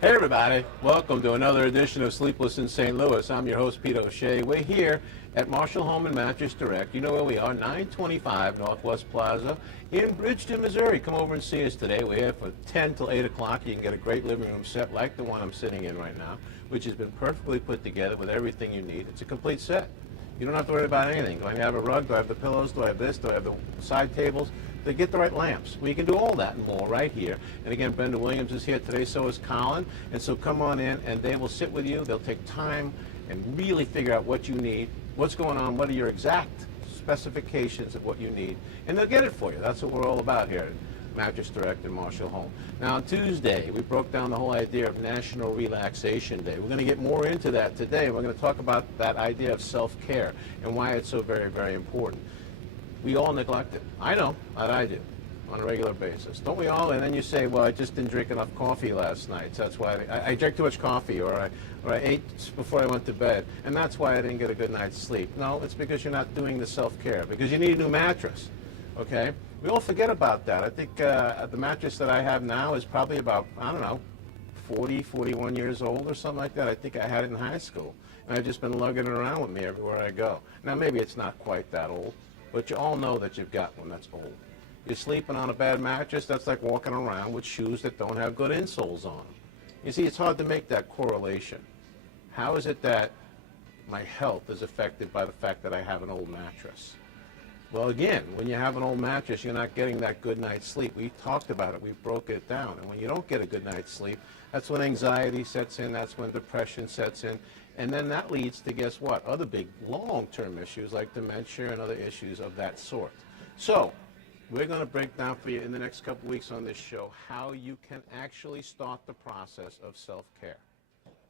Hey everybody, welcome to another edition of Sleepless in St. Louis. I'm your host, Pete O'Shea. We're here at Marshall Home and Mattress Direct. You know where we are, 925 Northwest Plaza in Bridgeton, Missouri. Come over and see us today. We're here from 10 till 8 o'clock. You can get a great living room set like the one I'm sitting in right now, which has been perfectly put together with everything you need. It's a complete set. You don't have to worry about anything. Do I have a rug? Do I have the pillows? Do I have this? Do I have the side tables? They get the right lamps. We can do all that and more right here. And again, Brenda Williams is here today, so is Colin. And so come on in, and they will sit with you. They'll take time and really figure out what you need, what's going on, what are your exact specifications of what you need, and they'll get it for you. That's what we're all about here at Mattress Direct and Marshall Home. Now, on Tuesday, we broke down the whole idea of National Relaxation Day. We're going to get more into that today. We're going to talk about that idea of self-care and why it's so very, very important. We all neglect it. I know that I do on a regular basis. Don't we all? And then you say, well, I just didn't drink enough coffee last night. So that's why I drank too much coffee, or I ate before I went to bed, and that's why I didn't get a good night's sleep. No, it's because you're not doing the self-care, because you need a new mattress, okay? We all forget about that. I think the mattress that I have now is probably about, I don't know, 40, 41 years old or something like that. I think I had it in high school, and I've just been lugging it around with me everywhere I go. Now, maybe it's not quite that old, but you all know that you've got one that's old. You're sleeping on a bad mattress, that's like walking around with shoes that don't have good insoles on them. You see, it's hard to make that correlation. How is it that my health is affected by the fact that I have an old mattress? Well, again, when you have an old mattress, you're not getting that good night's sleep. We talked about it. We broke it down. And when you don't get a good night's sleep, that's when anxiety sets in. That's when depression sets in. And then that leads to, guess what, other big long-term issues like dementia and other issues of that sort. So we're going to break down for you in the next couple weeks on this show how you can actually start the process of self-care.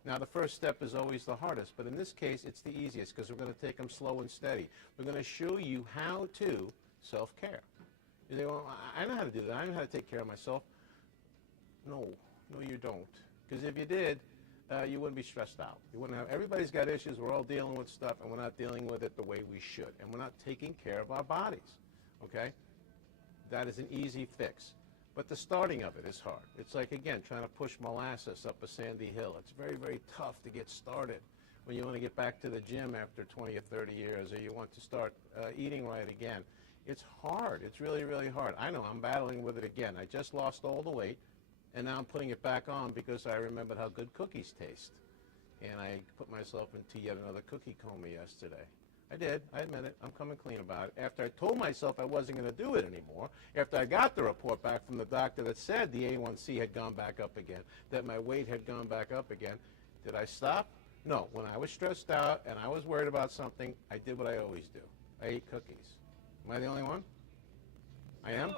Now, the first step is always the hardest, but in this case, it's the easiest because we're going to take them slow and steady. We're going to show you how to self-care. You say, well, I know how to do that. I know how to take care of myself. No, you don't. Because if you did, you wouldn't be stressed out. You wouldn't have. Everybody's got issues. We're all dealing with stuff, and we're not dealing with it the way we should. And we're not taking care of our bodies, okay? That is an easy fix. But the starting of it is hard. It's like, again, trying to push molasses up a sandy hill. It's very, very tough to get started when you want to get back to the gym after 20 or 30 years, or you want to start eating right again. It's hard. It's really, really hard. I know. I'm battling with it again. I just lost all the weight, and now I'm putting it back on because I remembered how good cookies taste. And I put myself into yet another cookie coma yesterday. I did. I admit it. I'm coming clean about it. After I told myself I wasn't going to do it anymore, after I got the report back from the doctor that said the A1C had gone back up again, that my weight had gone back up again, did I stop? No. When I was stressed out and I was worried about something, I did what I always do. I ate cookies. Am I the only one? I am?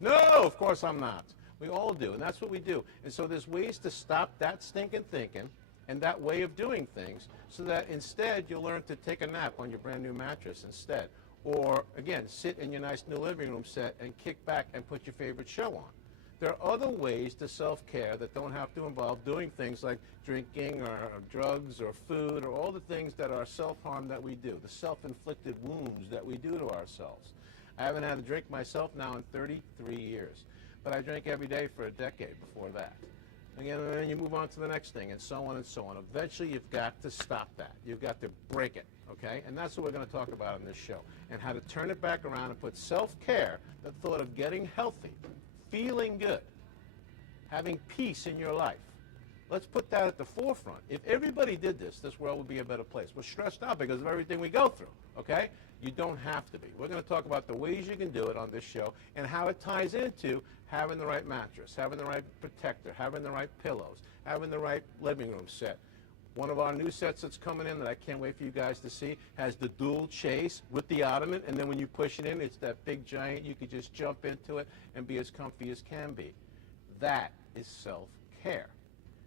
No, of course I'm not. We all do, and that's what we do. And so there's ways to stop that stinking thinking and that way of doing things so that instead you'll learn to take a nap on your brand new mattress instead. Or, again, sit in your nice new living room set and kick back and put your favorite show on. There are other ways to self-care that don't have to involve doing things like drinking or drugs or food or all the things that are self-harm that we do, the self-inflicted wounds that we do to ourselves. I haven't had a drink myself now in 33 years, but I drank every day for a decade before that. Again, and then you move on to the next thing, and so on and so on. Eventually, you've got to stop that. You've got to break it, okay? And that's what we're going to talk about on this show, and how to turn it back around and put self-care, the thought of getting healthy, feeling good, having peace in your life. Let's put that at the forefront. If everybody did this world would be a better place. We're stressed out because of everything we go through, okay? You don't have to be. We're going to talk about the ways you can do it on this show and how it ties into having the right mattress, having the right protector, having the right pillows, having the right living room set. One of our new sets that's coming in that I can't wait for you guys to see has the dual chase with the ottoman, and then when you push it in, it's that big giant. You could just jump into it and be as comfy as can be. That is self-care.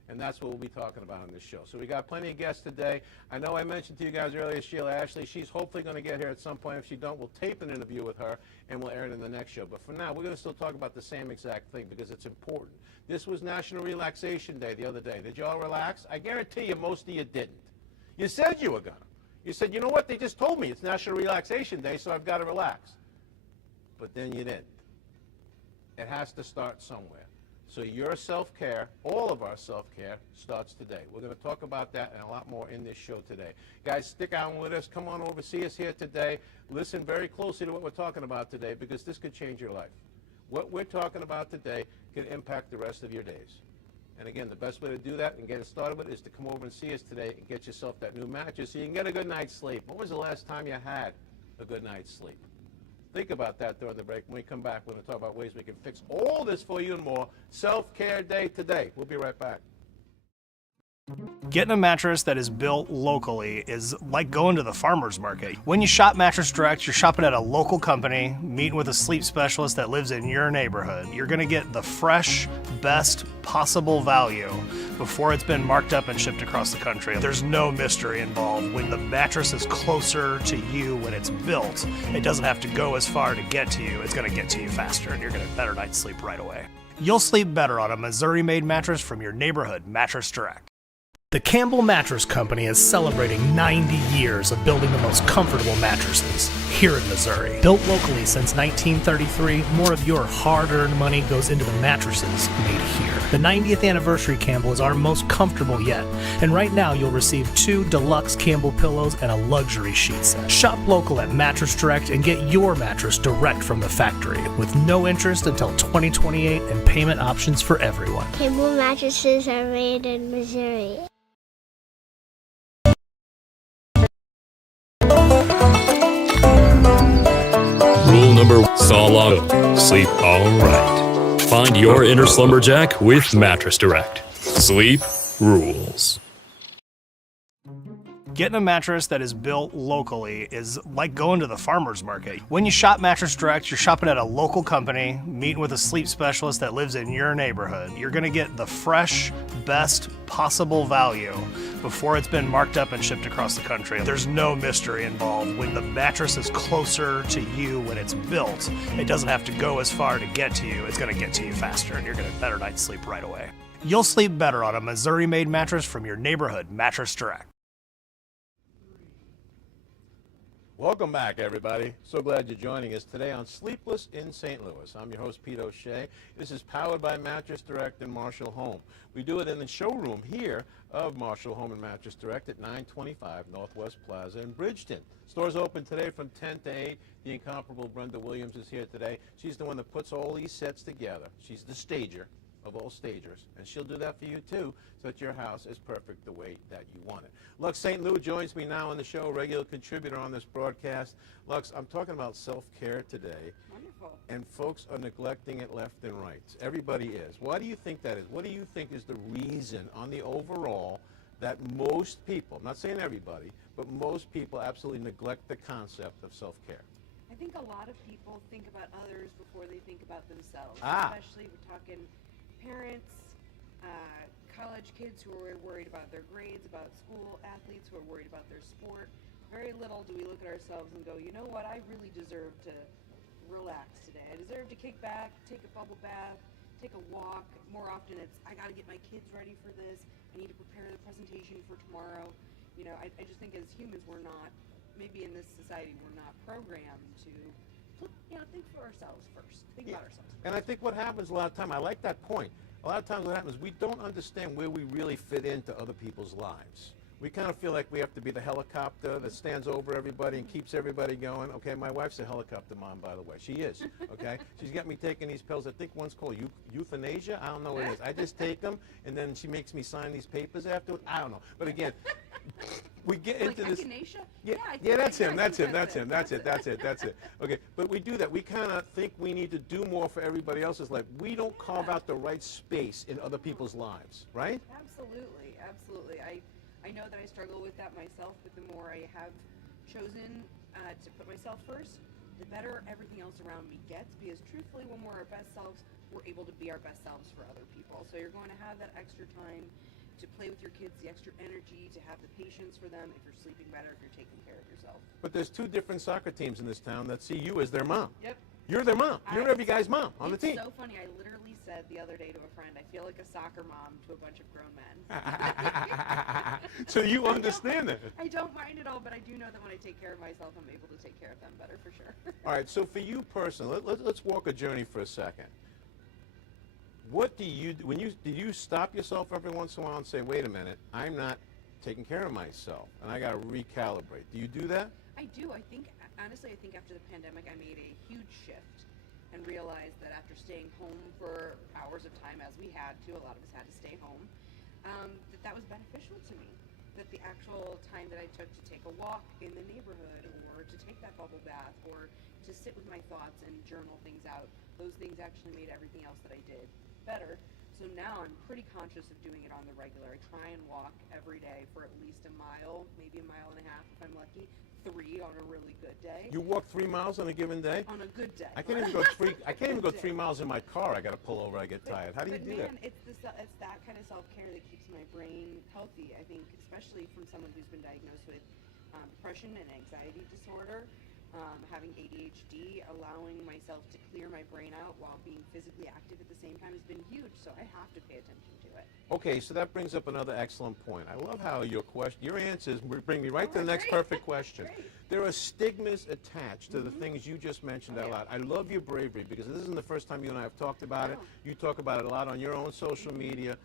And that's what we'll be talking about on this show. So we got plenty of guests today. I know I mentioned to you guys earlier Sheila Ashley. She's hopefully going to get here at some point. If she don't, we'll tape an interview with her and we'll air it in the next show. But for now, we're going to still talk about the same exact thing because it's important. This was National Relaxation Day the other day. Did you all relax? I guarantee you most of you didn't. You said you were going to. You said, you know what, they just told me it's National Relaxation Day, so I've got to relax. But then you didn't. It has to start somewhere. So your self-care, all of our self-care, starts today. We're going to talk about that and a lot more in this show today. Guys, stick on with us. Come on over, see us here today. Listen very closely to what we're talking about today, because this could change your life. What we're talking about today can impact the rest of your days. And again, the best way to do that and get it started with is to come over and see us today and get yourself that new mattress so you can get a good night's sleep. When was the last time you had a good night's sleep? Think about that during the break. When we come back, we're going to talk about ways we can fix all this for you and more. Self-care day today. We'll be right back. Getting a mattress that is built locally is like going to the farmer's market. When you shop Mattress Direct, you're shopping at a local company, meeting with a sleep specialist that lives in your neighborhood. You're going to get the fresh, best possible value before it's been marked up and shipped across the country. There's no mystery involved. When the mattress is closer to you when it's built, it doesn't have to go as far to get to you. It's going to get to you faster, and you're going to get a better night's sleep right away. You'll sleep better on a Missouri-made mattress from your neighborhood Mattress Direct. The Campbell Mattress Company is celebrating 90 years of building the most comfortable mattresses here in Missouri. Built locally since 1933, more of your hard-earned money goes into the mattresses made here. The 90th anniversary Campbell is our most comfortable yet, and right now you'll receive 2 deluxe Campbell pillows and a luxury sheet set. Shop local at Mattress Direct and get your mattress direct from the factory with no interest until 2028 and payment options for everyone. Campbell mattresses are made in Missouri. Rule number solo. Sleep all right. Find your inner slumberjack with Mattress Direct. Sleep rules. Getting a mattress that is built locally is like going to the farmer's market. When you shop Mattress Direct, you're shopping at a local company, meeting with a sleep specialist that lives in your neighborhood. You're going to get the fresh, best possible value before it's been marked up and shipped across the country. There's no mystery involved. When the mattress is closer to you when it's built, it doesn't have to go as far to get to you. It's going to get to you faster, and you're going to get a better night's sleep right away. You'll sleep better on a Missouri-made mattress from your neighborhood Mattress Direct. Welcome back, everybody. So glad you're joining us today on Sleepless in St. Louis. I'm your host, Pete O'Shea. This is powered by Mattress Direct and Marshall Home. We do it in the showroom here of Marshall Home and Mattress Direct at 925 Northwest Plaza in Bridgeton. Stores open today from 10 to 8. The incomparable Brenda Williams is here today. She's the one that puts all these sets together. She's the stager of all stagers, and she'll do that for you too, so that your house is perfect the way that you want it. Lux St. Louis joins me now on the show, regular contributor on this broadcast. Lux, I'm talking about self-care today. Wonderful. And folks are neglecting it left and right. Everybody is. Why do you think that is? What do you think is the reason on the overall that most people, I'm not saying everybody, but most people absolutely neglect the concept of self-care? I think a lot of people think about others before they think about themselves. Ah. Especially we're talking parents, college kids who are worried about their grades, about school, athletes who are worried about their sport. Very little do we look at ourselves and go, you know what, I really deserve to relax today. I deserve to kick back, take a bubble bath, take a walk. More often it's, I got to get my kids ready for this. I need to prepare the presentation for tomorrow. You know, I just think as humans we're not, maybe in this society we're not programmed to, you know, think for ourselves first. Think about ourselves. And I think what happens a lot of time, I like that point. A lot of times what happens is we don't understand where we really fit into other people's lives. We kind of feel like we have to be the helicopter that stands over everybody and keeps everybody going. Okay, my wife's a helicopter mom, by the way. She is, okay? She's got me taking these pills. I think one's called euthanasia. I don't know what it is. I just take them, and then she makes me sign these papers afterwards. I don't know. But again, we get into this. Echinacea? Yeah, that's him. That's it. Okay, but we do that. We kind of think we need to do more for everybody else's life. We don't carve out the right space in other people's lives, right? Absolutely, absolutely. I know that I struggle with that myself, but the more I have chosen to put myself first, the better everything else around me gets, because truthfully, when we're our best selves, we're able to be our best selves for other people. So you're going to have that extra time to play with your kids, the extra energy, to have the patience for them, if you're sleeping better, if you're taking care of yourself. But there's 2 different soccer teams in this town that see you as their mom. Yep. You're their mom. You're every guy's mom on the team. It's so funny. I literally said the other day to a friend, I feel like a soccer mom to a bunch of grown men. So you understand that. I don't mind it all, but I do know that when I take care of myself, I'm able to take care of them better for sure. All right, so for you personally, let's walk a journey for a second. What do you when you did you stop yourself every once in a while and say, wait a minute, I'm not taking care of myself and I got to recalibrate? Do you do that? I do. I think, honestly, I think after the pandemic, I made a huge shift and realized that after staying home for hours of time, as we had to, a lot of us had to stay home, that was beneficial to me. That the actual time that I took to take a walk in the neighborhood, or to take that bubble bath, or to sit with my thoughts and journal things out, those things actually made everything else that I did better. So now I'm pretty conscious of doing it on the regular. I try and walk every day for at least a mile, maybe a mile and a half if I'm lucky, 3 on a really good day. You walk 3 miles on a given day? On a good day. I can't even go 3. I can't even go 3 miles in my car. I got to pull over. I get tired. How do you do man, that? It's that kind of self-care that keeps my brain healthy. I think, especially from someone who's been diagnosed with depression and anxiety disorder, having ADHD, allowing myself to clear my brain out while being physically active at the same time has been huge. So I have to pay attention to it. Okay, so that brings up another excellent point. I love how your answers bring me right to the next great. perfect question. Great. There are stigmas attached to the things you just mentioned out loud. I love your bravery because this isn't the first time you and I have talked about it. You talk about it a lot on your own social media.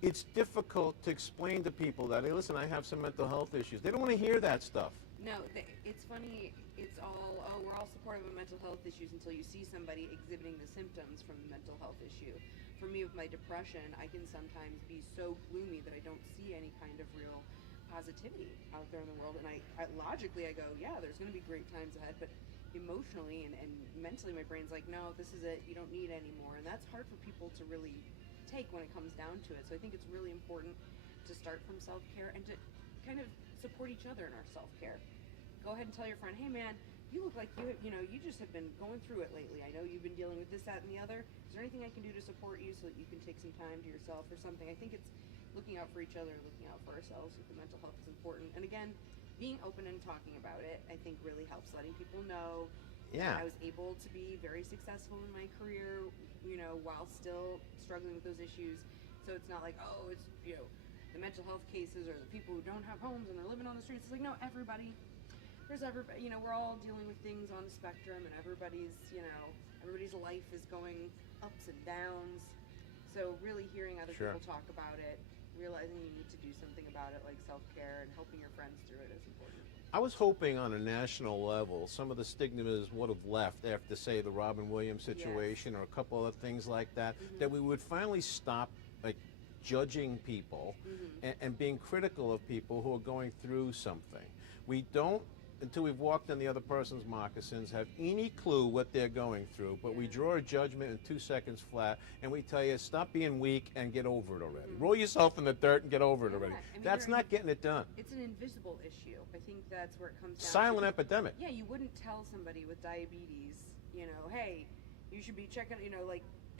It's difficult to explain to people that, hey, listen, I have some mental health issues. They don't want to hear that stuff. No, it's funny. It's all, oh, we're all supportive of mental health issues until you see somebody exhibiting the symptoms from the mental health issue. For me, with my depression, I can sometimes be so gloomy that I don't see any kind of real positivity out there in the world. And I logically, I go, yeah, there's going to be great times ahead, but emotionally and mentally, my brain's like, no, this is it. You don't need any more. And that's hard for people to really take when it comes down to it. So I think it's really important to start from self-care and to kind of support each other in our self-care. Go ahead and tell your friend, hey man, you look like you just have been going through it lately. I know you've been dealing with this, that, and the other. Is there anything I can do to support you so that you can take some time to yourself or something? I think it's looking out for each other, looking out for ourselves with the mental health is important. And again, being open and talking about it, I think really helps, letting people know. Yeah. I was able to be very successful in my career, while still struggling with those issues. So it's not like, oh, it's, the mental health cases or the people who don't have homes and they're living on the streets. It's like, no, everybody, we're all dealing with things on the spectrum, and everybody's life is going ups and downs. So really hearing other people talk about it, realizing you need to do something about it, like self-care, and helping your friends through it is important. I was hoping on a national level some of the stigmas would have left after, say, the Robin Williams situation or a couple other things like that, that we would finally stop judging people and being critical of people who are going through something. We don't, until we've walked in the other person's moccasins, have any clue what they're going through, but we draw a judgment in 2 seconds flat, and we tell you, stop being weak and get over it already. Roll yourself in the dirt and get over it already. That's not getting it done. It's an invisible issue. I think that's where it comes down Silent to. epidemic. Yeah, you wouldn't tell somebody with diabetes, hey, you should be checking,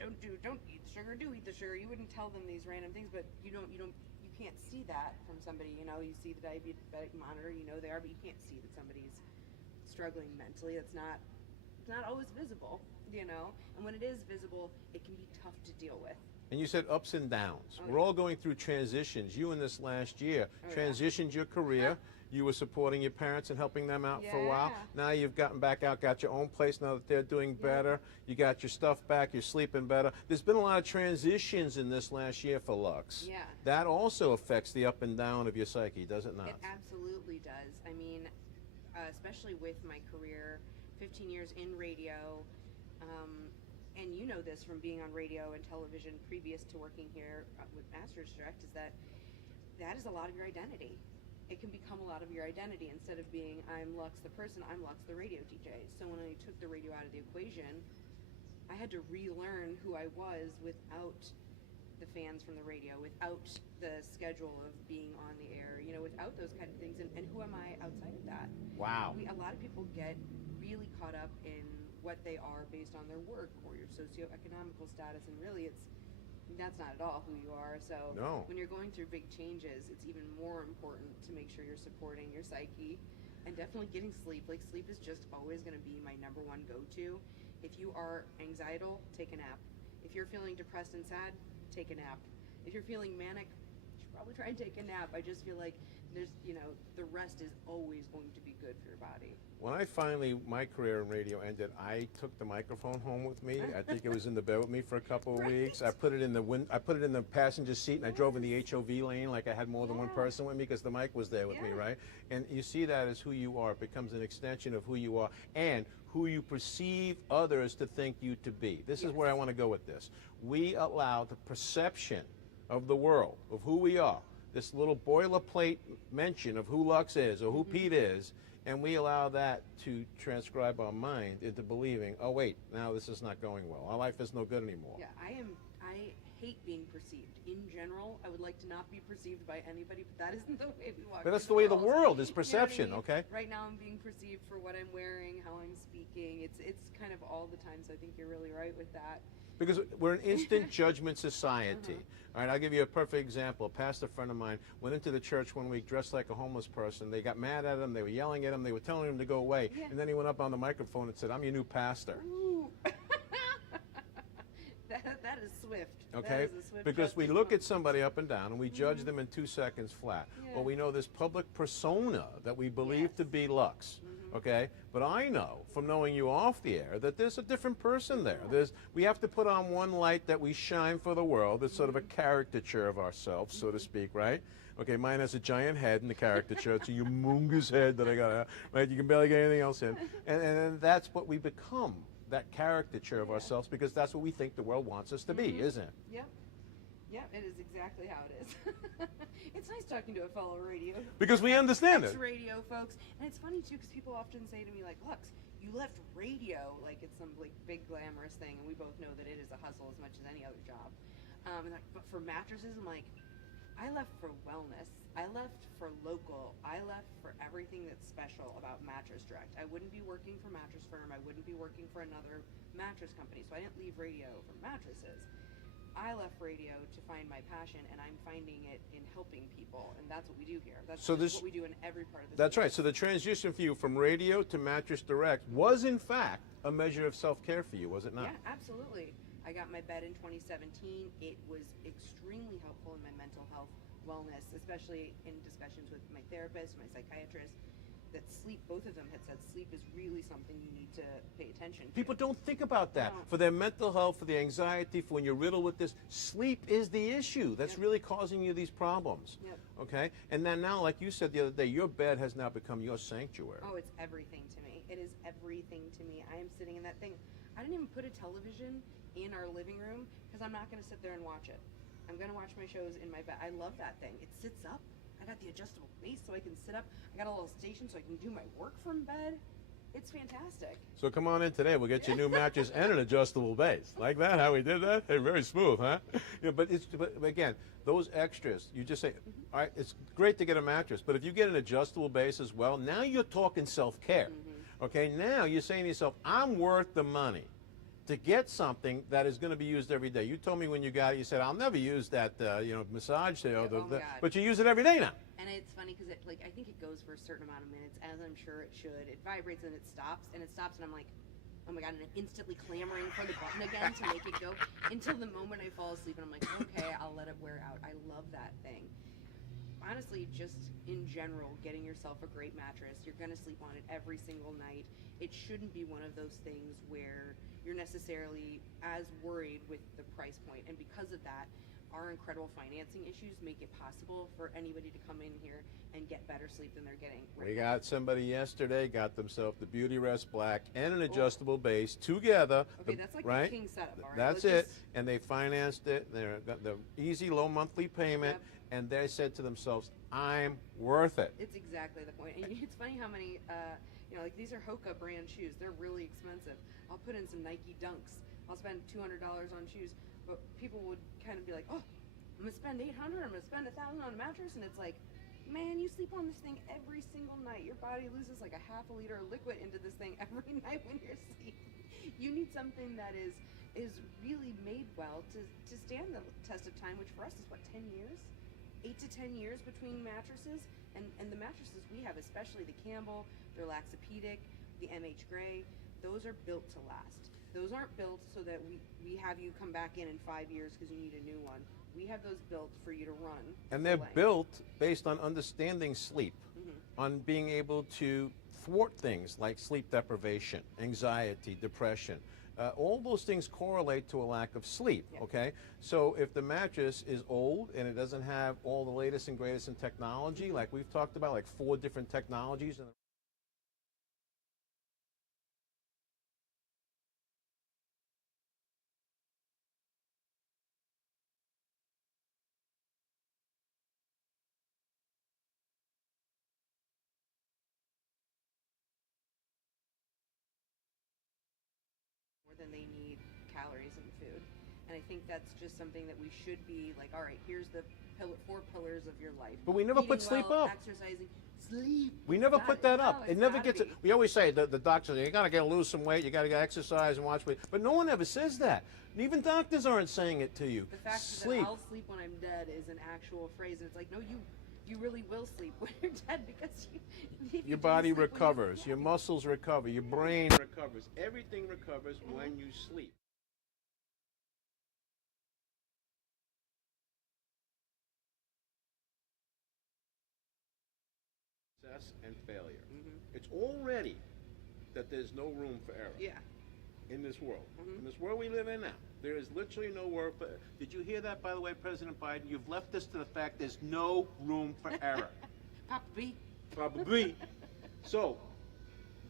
don't eat the sugar, do eat the sugar. You wouldn't tell them these random things, but you can't see that from somebody. You see the diabetic monitor, they are, but you can't see that somebody's struggling mentally. It's not always visible, and when it is visible, it can be tough to deal with. And you said ups and downs. We're all going through transitions. You in this last year transitioned your career. You were supporting your parents and helping them out for a while. Now you've gotten back out, got your own place now that they're doing better. You got your stuff back, you're sleeping better. There's been a lot of transitions in this last year for Lux. Yeah. That also affects the up and down of your psyche, does it not? It absolutely does. I mean, especially with my career, 15 years in radio, and you know this from being on radio and television previous to working here with Masters Direct, is that is a lot of your identity. It can become a lot of your identity. Instead of being, I'm Lux the person, I'm Lux the radio DJ. So when I took the radio out of the equation, I had to relearn who I was without the fans from the radio, without the schedule of being on the air, without those kind of things. And who am I outside of that? Wow. A lot of people get really caught up in what they are based on their work or your socioeconomical status, and really that's not at all who you are. So when you're going through big changes, it's even more important to make sure you're supporting your psyche and definitely getting sleep. Like, sleep is just always going to be my number one go-to. If you are anxietal, take a nap. If you're feeling depressed and sad, take a nap. If you're feeling manic, you should probably try and take a nap. I just feel like there's, the rest is always going to be good for your body. When I finally, my career in radio ended, I took the microphone home with me. I think it was in the bed with me for a couple of weeks. I put it in the passenger seat, and I drove in the HOV lane like I had more than one person with me because the mic was there with me, right? And you see that as who you are. It becomes an extension of who you are and who you perceive others to think you to be. This is where I want to go with this. We allow the perception of the world, of who we are, this little boilerplate mention of who Lux is or who Pete is, and we allow that to transcribe our mind into believing, oh wait, now this is not going well. Our life is no good anymore. Yeah, I hate being perceived. In general, I would like to not be perceived by anybody, but that isn't the way we walk. But that's the way the world is perception, you know what I mean? okay? Right now I'm being perceived for what I'm wearing, how I'm speaking. It's kind of all the time, so I think you're really right with that. Because we're an instant judgment society. All right, I'll give you a perfect example. A pastor friend of mine went into the church one week dressed like a homeless person. They got mad at him. They were yelling at him. They were telling him to go away. Yeah. And then he went up on the microphone and said, I'm your new pastor. Ooh. That is swift. Okay? That is a swift Because we judgment. look at somebody up and down and we judge them in 2 seconds flat. Yeah. Well, we know this public persona that we believe to be Lux. Okay? But I know from knowing you off the air that there's a different person there. We have to put on one light that we shine for the world. It's sort of a caricature of ourselves, so to speak, right? Okay, mine has a giant head in the caricature. It's a humongous head that I got, right? You can barely get anything else in. And that's what we become, that caricature of ourselves, because that's what we think the world wants us to be, isn't it? Yep. Yep, it is exactly how it is. It's nice talking to a fellow radio. Because we understand it. Radio folks. And it's funny too, because people often say to me like, Lux, you left radio like it's some like big glamorous thing, and we both know that it is a hustle as much as any other job. And like, but for mattresses, I'm like, I left for wellness. I left for local. I left for everything that's special about Mattress Direct. I wouldn't be working for Mattress Firm. I wouldn't be working for another mattress company. So I didn't leave radio for mattresses. I left radio to find my passion, and I'm finding it in helping people, and that's what we do here. That's what we do in every part of this. That's right. So the transition for you from radio to Mattress Direct was, in fact, a measure of self-care for you, was it not? Yeah, absolutely. I got my bed in 2017. It was extremely helpful in my mental health wellness, especially in discussions with my therapist, my psychiatrist, that sleep, both of them had said sleep is really something you need to pay attention to. People don't think about that. No. For their mental health, for the anxiety, for when you're riddled with this, sleep is the issue that's really causing you these problems. Yep. Okay? And then now, like you said the other day, your bed has now become your sanctuary. Oh, it's everything to me. It is everything to me. I am sitting in that thing. I didn't even put a television in our living room because I'm not going to sit there and watch it. I'm going to watch my shows in my bed. I love that thing. It sits up. I got the adjustable base so I can sit up. I got a little station so I can do my work from bed. It's fantastic. So come on in today. We'll get you a new mattress and an adjustable base. Like that? How we did that? Hey, very smooth, huh? Yeah, but again, those extras, you just say, all right, it's great to get a mattress, but if you get an adjustable base as well, now you're talking self-care. Okay, now you're saying to yourself, I'm worth the money to get something that is going to be used every day. You told me when you got it, you said, I'll never use that, massage, but you use it every day now. And it's funny because I think it goes for a certain amount of minutes, as I'm sure it should. It vibrates and it stops, and I'm like, oh my God, and I'm instantly clamoring for the button again to make it go until the moment I fall asleep, and I'm like, okay, I'll let it wear out. I love that thing. Honestly, just in general, getting yourself a great mattress. You're going to sleep on it every single night. It shouldn't be one of those things where you're necessarily as worried with the price point. And because of that, our incredible financing issues make it possible for anybody to come in here and get better sleep than they're getting right We now. got somebody yesterday, got themselves the Beauty Rest Black and an adjustable base together. Okay, that's like right? the king setup, all right? That's Let's it. just- And they financed it. They got the easy low monthly payment. Yep. And they said to themselves, I'm worth it. It's exactly the point. And it's funny how many, like these are Hoka brand shoes. They're really expensive. I'll put in some Nike Dunks. I'll spend $200 on shoes. But people would kind of be like, oh, I'm going to spend $800, I'm going to spend $1,000 on a mattress. And it's like, man, you sleep on this thing every single night. Your body loses like a half a liter of liquid into this thing every night when you're sleeping. You need something that is really made well to stand the test of time, which for us is what, 10 years? 8 to 10 years between mattresses, and the mattresses we have, especially the Campbell, the Relaxopedic, the MH Gray, those are built to last. Those aren't built so that we have you come back in 5 years because you need a new one. We have those built for you to run. And they're full-length. built based on understanding sleep, on being able to thwart things like sleep deprivation, anxiety, depression. All those things correlate to a lack of sleep, Yeah. okay? So if the mattress is old and it doesn't have all the latest and greatest in technology, like we've talked about, like 4 different technologies, more than they need calories in food. And I think that's just something that we should be like, all right, here's the 4 pillars of your life. But we never Eating put sleep well, up. Exercising, sleep. we never Got put it. that No, up. it's It never gotta gets. be. We always say the doctor, you gotta get lose some weight, you gotta get exercise and watch weight. But no one ever says that. And even doctors aren't saying it to you. The fact Sleep. that I'll sleep when I'm dead is an actual phrase, and it's like, no, you really will sleep when you're dead because if you Your do body sleep when recovers, yeah. your muscles recover, your brain recovers. Everything recovers when you sleep. Success and failure. It's already that there's no room for error. Yeah. In this world. In this world we live in now, there is literally no room for. Did you hear that, by the way, President Biden? You've left us to the fact there's no room for error. Papa B. Probably. So,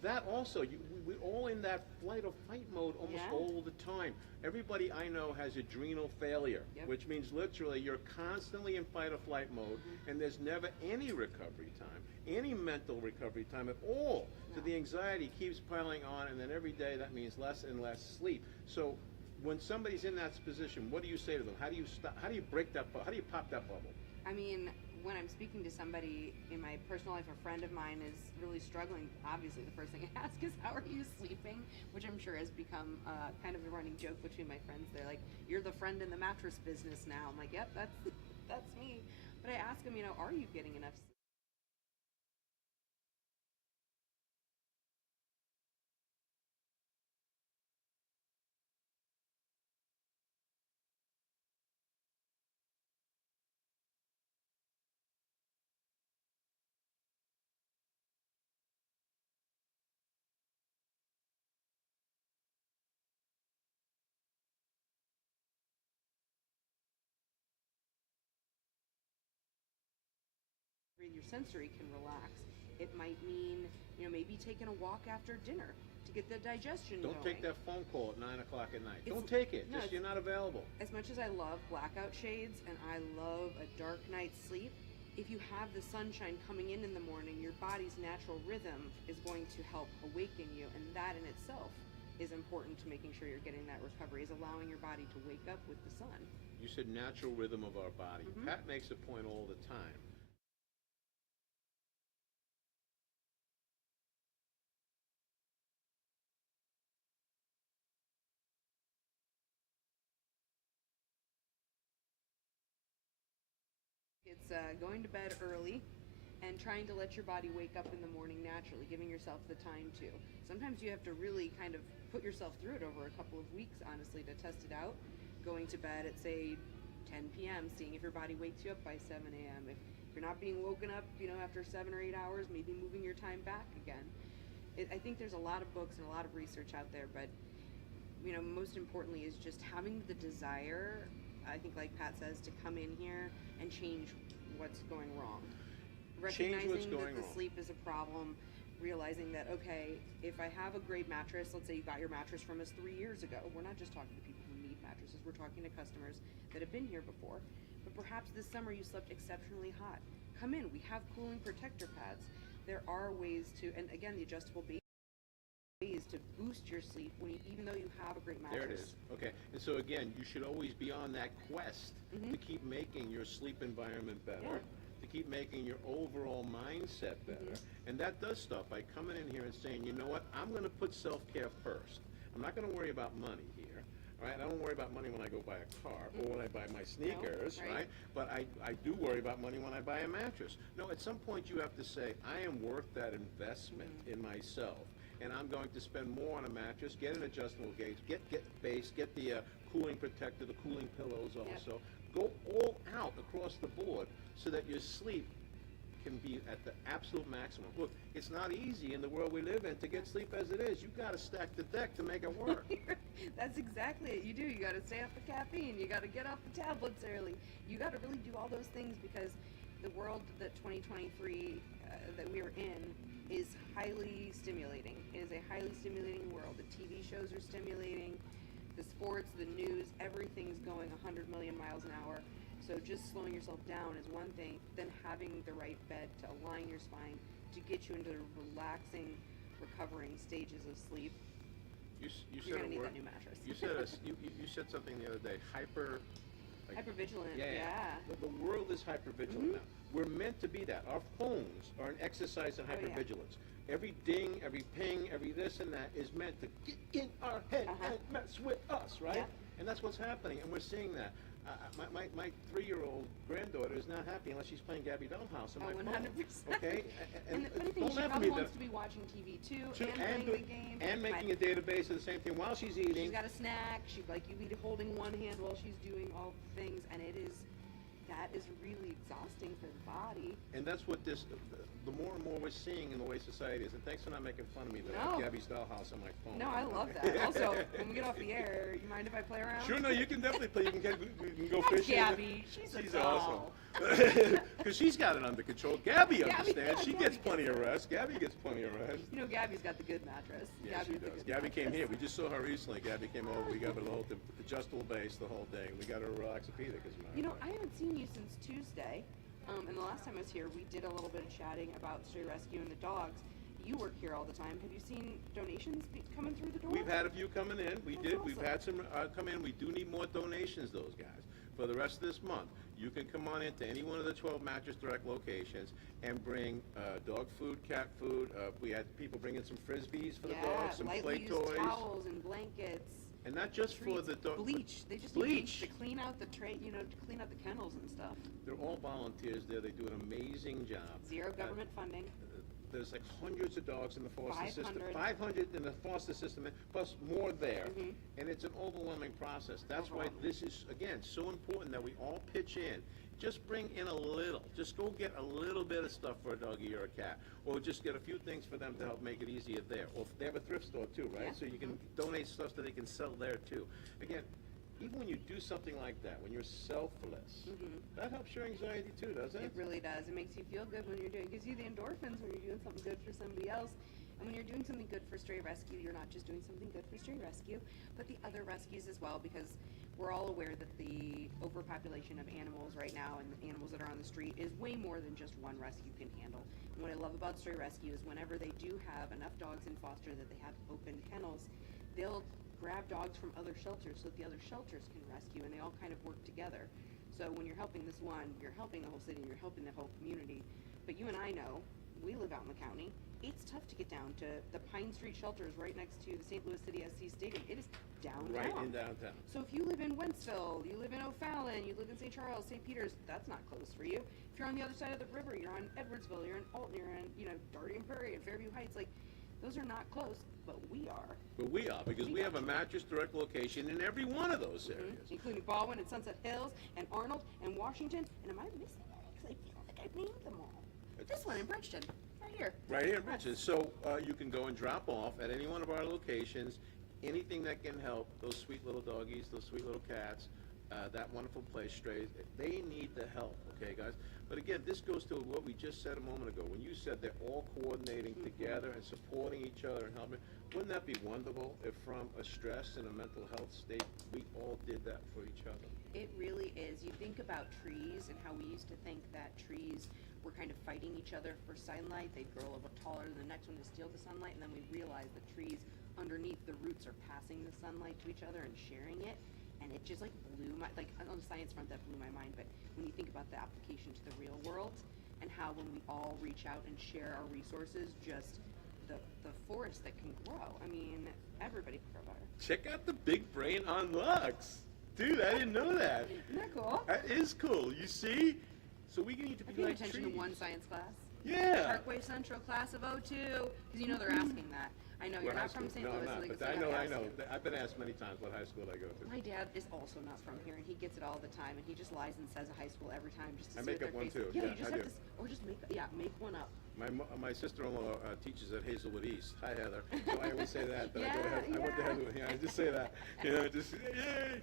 that also, we're all in that flight or fight mode almost Yeah. all the time. Everybody I know has adrenal failure, Yep. which means literally you're constantly in fight or flight mode, and there's never any recovery time, any mental recovery time at all. So the anxiety keeps piling on, and then every day that means less and less sleep. So when somebody's in that position, what do you say to them? How do you stop? How do you break that? How do you pop that bubble? I mean, when I'm speaking to somebody in my personal life, a friend of mine is really struggling, obviously the first thing I ask is, how are you sleeping? Which I'm sure has become kind of a running joke between my friends. They're like, you're the friend in the mattress business now. I'm like, yep, that's me. But I ask them, are you getting enough sleep? Your sensory can relax. It might mean, maybe taking a walk after dinner to get the digestion Don't going. take that phone call at 9 o'clock at night. It's- Don't take it. no, Just you're not available. As much as I love blackout shades and I love a dark night's sleep, if you have the sunshine coming in the morning, your body's natural rhythm is going to help awaken you, and that in itself is important to making sure you're getting that recovery, is allowing your body to wake up with the sun. You said natural rhythm of our body. Pat makes a point all the time. It's going to bed early and trying to let your body wake up in the morning naturally, giving yourself the time to. Sometimes you have to really kind of put yourself through it over a couple of weeks, honestly, to test it out. Going to bed at, say, 10 p.m., seeing if your body wakes you up by 7 a.m. If you're not being woken up, after 7 or 8 hours, maybe moving your time back again. I think there's a lot of books and a lot of research out there, but, most importantly is just having the desire, I think, like Pat says, to come in here and change what's going wrong. Recognizing that the sleep is a problem, realizing that, okay, if I have a great mattress, let's say you got your mattress from us 3 years ago, we're not just talking to people who need mattresses, we're talking to customers that have been here before, but perhaps this summer you slept exceptionally hot. Come in, we have cooling protector pads. There are ways to, and again, the adjustable base, ways to boost your sleep even though you have a great mattress. There it is. Okay. And so again, you should always be on that quest to keep making your sleep environment better, to keep making your overall mindset better. And that does start by coming in here and saying, you know what, I'm going to put self-care first. I'm not going to worry about money here. Right? I don't worry about money when I go buy a car or when I buy my sneakers, No, right? But I do worry about money when I buy a mattress. No, at some point you have to say, I am worth that investment in myself. and I'm going to spend more on a mattress, get an adjustable gauge, get base, get the cooling protector, the cooling pillows also. Go all out across the board so that your sleep can be at the absolute maximum. Look, it's not easy in the world we live in to get sleep as it is. You've got to stack the deck to make it work. That's exactly it. You do. You got to stay off the caffeine. You got to get off the tablets early. You got to really do all those things because the world that 2023 that we are in is highly stimulating. It is a highly stimulating world. The TV shows are stimulating, the sports, the news, everything's going 100 million miles an hour. So just slowing yourself down is one thing, then having the right bed to align your spine to get you into the relaxing, recovering stages of sleep. You're going to need that new mattress. You said something the other day, hypervigilant, yeah. The world is hypervigilant now. We're meant to be that. Our phones are an exercise in hypervigilance. Every ding, every ping, every this and that is meant to get in our head and mess with us, right? Yeah. And that's what's happening, and we're seeing that. My 3-year-old granddaughter is not happy unless she's playing Gabby Dollhouse on my 100%. phone. Okay? And the funny thing is she probably wants to be watching TV too, and playing the game. And making a database of the same thing while she's eating. She's got a snack. She'd like you be holding one hand while she's doing all the things, and that is really exhausting for the body. And that's what the more and more we're seeing in the way society is. And thanks for not making fun of me that I have Gabby's Dollhouse on my phone. No, I love that. Also, when we get off the air, you mind if I play around? Sure, no, you can definitely play. You can go That's fishing. Gabby. She's awesome. Because she's got it under control. Gabby understands. She gets plenty of rest. Gabby gets plenty of rest. You know, Gabby's got the good mattress. Yeah, she does. Gabby came here. We just saw her recently. Gabby came over. We got her the whole adjustable base the whole day. We got her a Relaxopedic, as a matter of fact. You know, I haven't seen you since Tuesday. And the last time I was here, we did a little bit of chatting about stray rescue and the dogs. You work here all the time. Have you seen donations coming through the door? We've had a few coming in. We That's did. awesome. We've had some come in. We do need more donations, those guys. For the rest of this month, you can come on into any one of the 12 Mattress Direct locations and bring dog food, cat food. We had people bring in some Frisbees for the dogs, some play toys. Towels and blankets. And not just for the dog. Bleach. They just bleach to clean out the tray, to clean out the kennels and stuff. They're all volunteers there. They do an amazing job. Zero government funding. There's like hundreds of dogs in the foster system. 500. 500 in the foster system, plus more there. And it's an overwhelming process. That's why this is, again, so important that we all pitch in. Just bring in a little. Just go get a little bit of stuff for a doggy or a cat. Or just get a few things for them to help make it easier there. Or they have a thrift store too, right? Yeah. So you can donate stuff so they can sell there too. Again, even when you do something like that, when you're selfless, that helps your anxiety too, doesn't it? It really does. It makes you feel good when you're doing, it gives you the endorphins when you're doing something good for somebody else. And when you're doing something good for stray rescue, you're not just doing something good for stray rescue, but the other rescues as well, because we're all aware that the overpopulation of animals right now and the animals that are on the street is way more than just one rescue can handle. And what I love about stray rescue is whenever they do have enough dogs in foster that they have open kennels, they'll grab dogs from other shelters so that the other shelters can rescue, and they all kind of work together. So when you're helping this one, you're helping the whole city, and you're helping the whole community. But you and I know, we live out in the county, it's tough to get down to the Pine Street shelters right next to the St. Louis City SC Stadium. It is downtown. Right in downtown. So if you live in Wentzville, you live in O'Fallon, you live in St. Charles, St. Peters, that's not close for you. If you're on the other side of the river, you're on Edwardsville, you're in Alton, you're in, Darty and Prairie and Fairview Heights, like, those are not close, but we are. But we are, because we have a Mattress Direct location in every one of those areas. Including Baldwin and Sunset Hills and Arnold and Washington. And am I missing any? Because I feel like I've named them all. This one in Bridgeton, right here. Right here in Bridgeton. So you can go and drop off at any one of our locations anything that can help those sweet little doggies, those sweet little cats, that wonderful place, strays. They need the help, okay, guys? But again, this goes to what we just said a moment ago. When you said they're all coordinating together and supporting each other and helping, wouldn't that be wonderful if from a stress and a mental health state, we all did that for each other? It really is. You think about trees and how we used to think that trees were kind of fighting each other for sunlight. They'd grow a little taller than the next one to steal the sunlight, and then we realized that trees underneath the roots are passing the sunlight to each other and sharing it. And it just blew my, on the science front, that blew my mind. But when you think about the application to the real world and how when we all reach out and share our resources, just the forest that can grow. I mean, everybody can grow better. Check out the big brain on Lux. Dude, I didn't know that. Isn't that cool? That is cool. You see? So we need to be I paid like attention trees. to one science class. Yeah. Parkway Central class of '02, because they're asking that. I know, What you're high not from school? St. No, Louis. I'm not, like but so I gotta know. ask you. I've been asked many times what high school I go to. My dad is also not from here, and he gets it all the time, and he just lies and says a high school every time just to I see make what up their one face too. is. Yeah, Yeah, you just I have do. to, or just make one up. My sister-in-law teaches at Hazelwood East. Hi, Heather. So I always say that. I went to Hazelwood. Yeah, I just say that. Just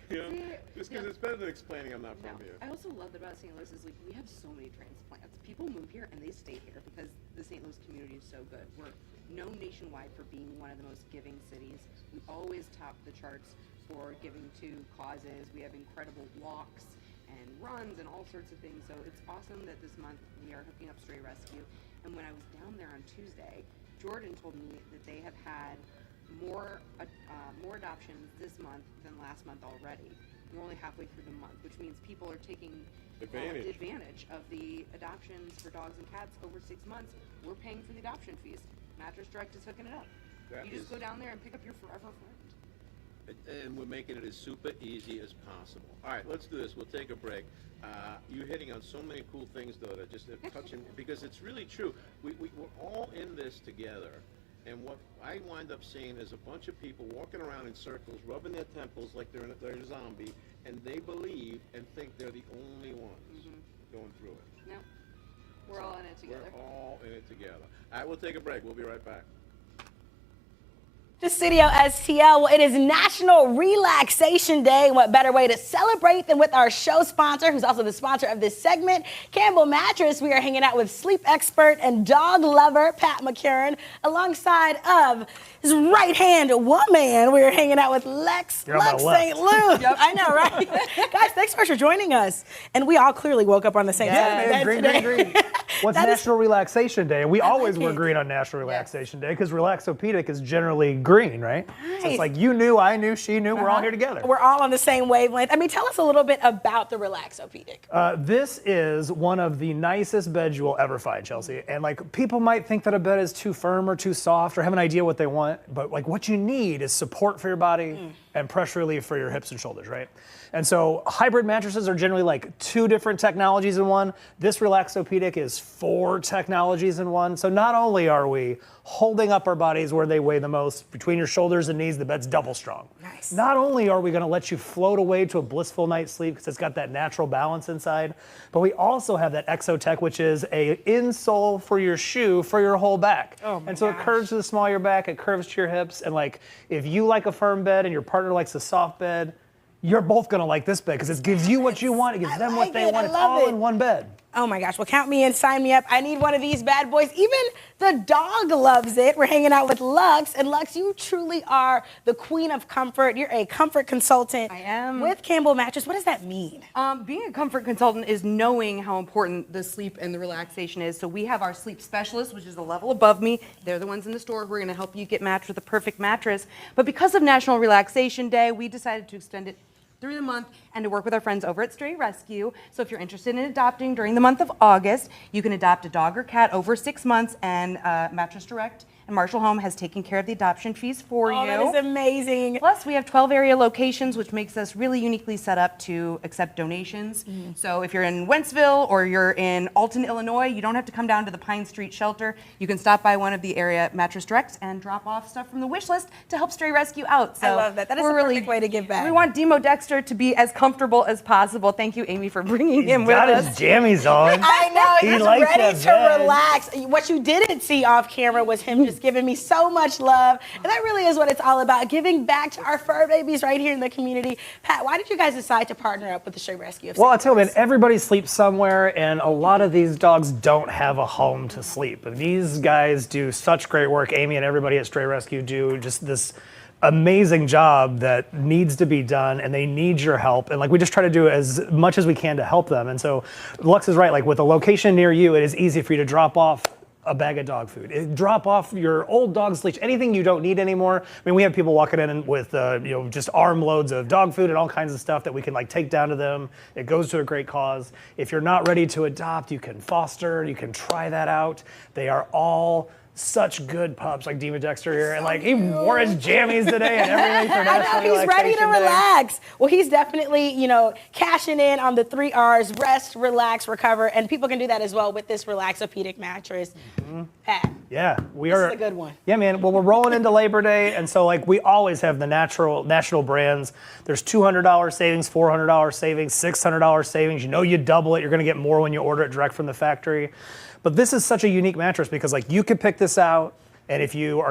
yay. Just because it's better than explaining I'm not from here. I also love that about St. Louis is like we have so many transplants. People move here and they stay here because the St. Louis community is so good. We're known nationwide for being one of the most giving cities. We always top the charts for giving to causes. We have incredible walks and runs and all sorts of things. So it's awesome that this month we are hooking up Stray Rescue. And when I was down there on Tuesday, Jordan told me that they have had more adoptions this month than last month already. We're only halfway through the month, which means people are taking advantage of the adoptions for dogs and cats over 6 months. We're paying for the adoption fees. Mattress Direct is hooking it up. You just go down there and pick up your forever friend. And we're making it as super easy as possible. All right, let's do this. We'll take a break. You're hitting on so many cool things, though, that just touching, because it's really true. We're all in this together. And what I wind up seeing is a bunch of people walking around in circles, rubbing their temples like they're a zombie, and they believe and think they're the only ones going through it. No, we're all in it together. We're all in it together. All right, we'll take a break. We'll be right back. The Studio STL. Well, it is National Relaxation Day. What better way to celebrate than with our show sponsor, who's also the sponsor of this segment, Campbell Mattress. We are hanging out with sleep expert and dog lover, Pat McCurran, alongside of his right-hand woman. We are hanging out with Lex St. Louis. Yep. I know, right? Guys, thanks so much for joining us. And we all clearly woke up on the same side. Green. What's National Relaxation Day? And we always were green on National Relaxation Day because Relaxopedic is generally green, right? Nice. So it's like you knew, I knew, she knew, we're all here together. We're all on the same wavelength. I mean, tell us a little bit about the Relaxopedic. This is one of the nicest beds you will ever find, Chelsea. And like people might think that a bed is too firm or too soft or have an idea what they want, but like what you need is support for your body and pressure relief for your hips and shoulders, right? And so hybrid mattresses are generally like 2 different technologies in one. This Relaxopedic is 4 technologies in one. So not only are we holding up our bodies where they weigh the most, between your shoulders and knees, the bed's double strong. Nice. Not only are we gonna let you float away to a blissful night's sleep because it's got that natural balance inside, but we also have that Exotech, which is a insole for your shoe for your whole back. And so it curves to the small of your back, it curves to your hips, and like if you like a firm bed and your partner likes a soft bed, you're both gonna like this bed because it gives you what you want, it gives them what they want. It's all in one bed. Oh my gosh, well count me in, sign me up. I need one of these bad boys. Even the dog loves it. We're hanging out with Lux, and Lux, you truly are the queen of comfort. You're a comfort consultant. I am. With Campbell Mattress. What does that mean? Being a comfort consultant is knowing how important the sleep and the relaxation is. So we have our sleep specialist, which is a level above me. They're the ones in the store who are gonna help you get matched with the perfect mattress. But because of National Relaxation Day, we decided to extend it through the month and to work with our friends over at Stray Rescue. So if you're interested in adopting during the month of August, you can adopt a dog or cat over 6 months, and Mattress Direct and Marshall Home has taken care of the adoption fees for you. Oh, that is amazing. Plus, we have 12 area locations, which makes us really uniquely set up to accept donations. So if you're in Wentzville or you're in Alton, Illinois, you don't have to come down to the Pine Street shelter. You can stop by one of the area Mattress Directs and drop off stuff from the wish list to help Stray Rescue out. So I love that. That is a perfect way to give back. We want Demo Dexter to be as comfortable as possible. Thank you, Amy, for bringing him with us. Got his jammies on. I know, He he's likes ready that to bed. relax. What you didn't see off camera was him just giving me so much love. And that really is what it's all about, giving back to our fur babies right here in the community. Pat, why did you guys decide to partner up with the Stray Rescue? Well, I'll tell you, man, everybody sleeps somewhere, and a lot of these dogs don't have a home to sleep. And these guys do such great work. Amy and everybody at Stray Rescue do just this amazing job that needs to be done, and they need your help. And like we just try to do as much as we can to help them. And so Lux is right, like with a location near you, it is easy for you to drop off a bag of dog food. Drop off your old dog's leash, anything you don't need anymore. I mean, we have people walking in with just armloads of dog food and all kinds of stuff that we can like take down to them. It goes to a great cause. If you're not ready to adopt, you can foster, you can try that out. They are all such good pups, like Demo Dexter here, and like he wore his jammies today and everything for National He's ready to Relaxation Day. relax. Well, he's definitely, cashing in on the 3 R's: rest, relax, recover, and people can do that as well with this Relaxopedic mattress. Pat, Yeah, we This are. is a good one. Yeah, man. Well, we're rolling into Labor Day, and so like we always have the national brands. There's $200 savings, $400 savings, $600 savings. You know, you double it, you're going to get more when you order it direct from the factory. But this is such a unique mattress because like you could pick this out. And if you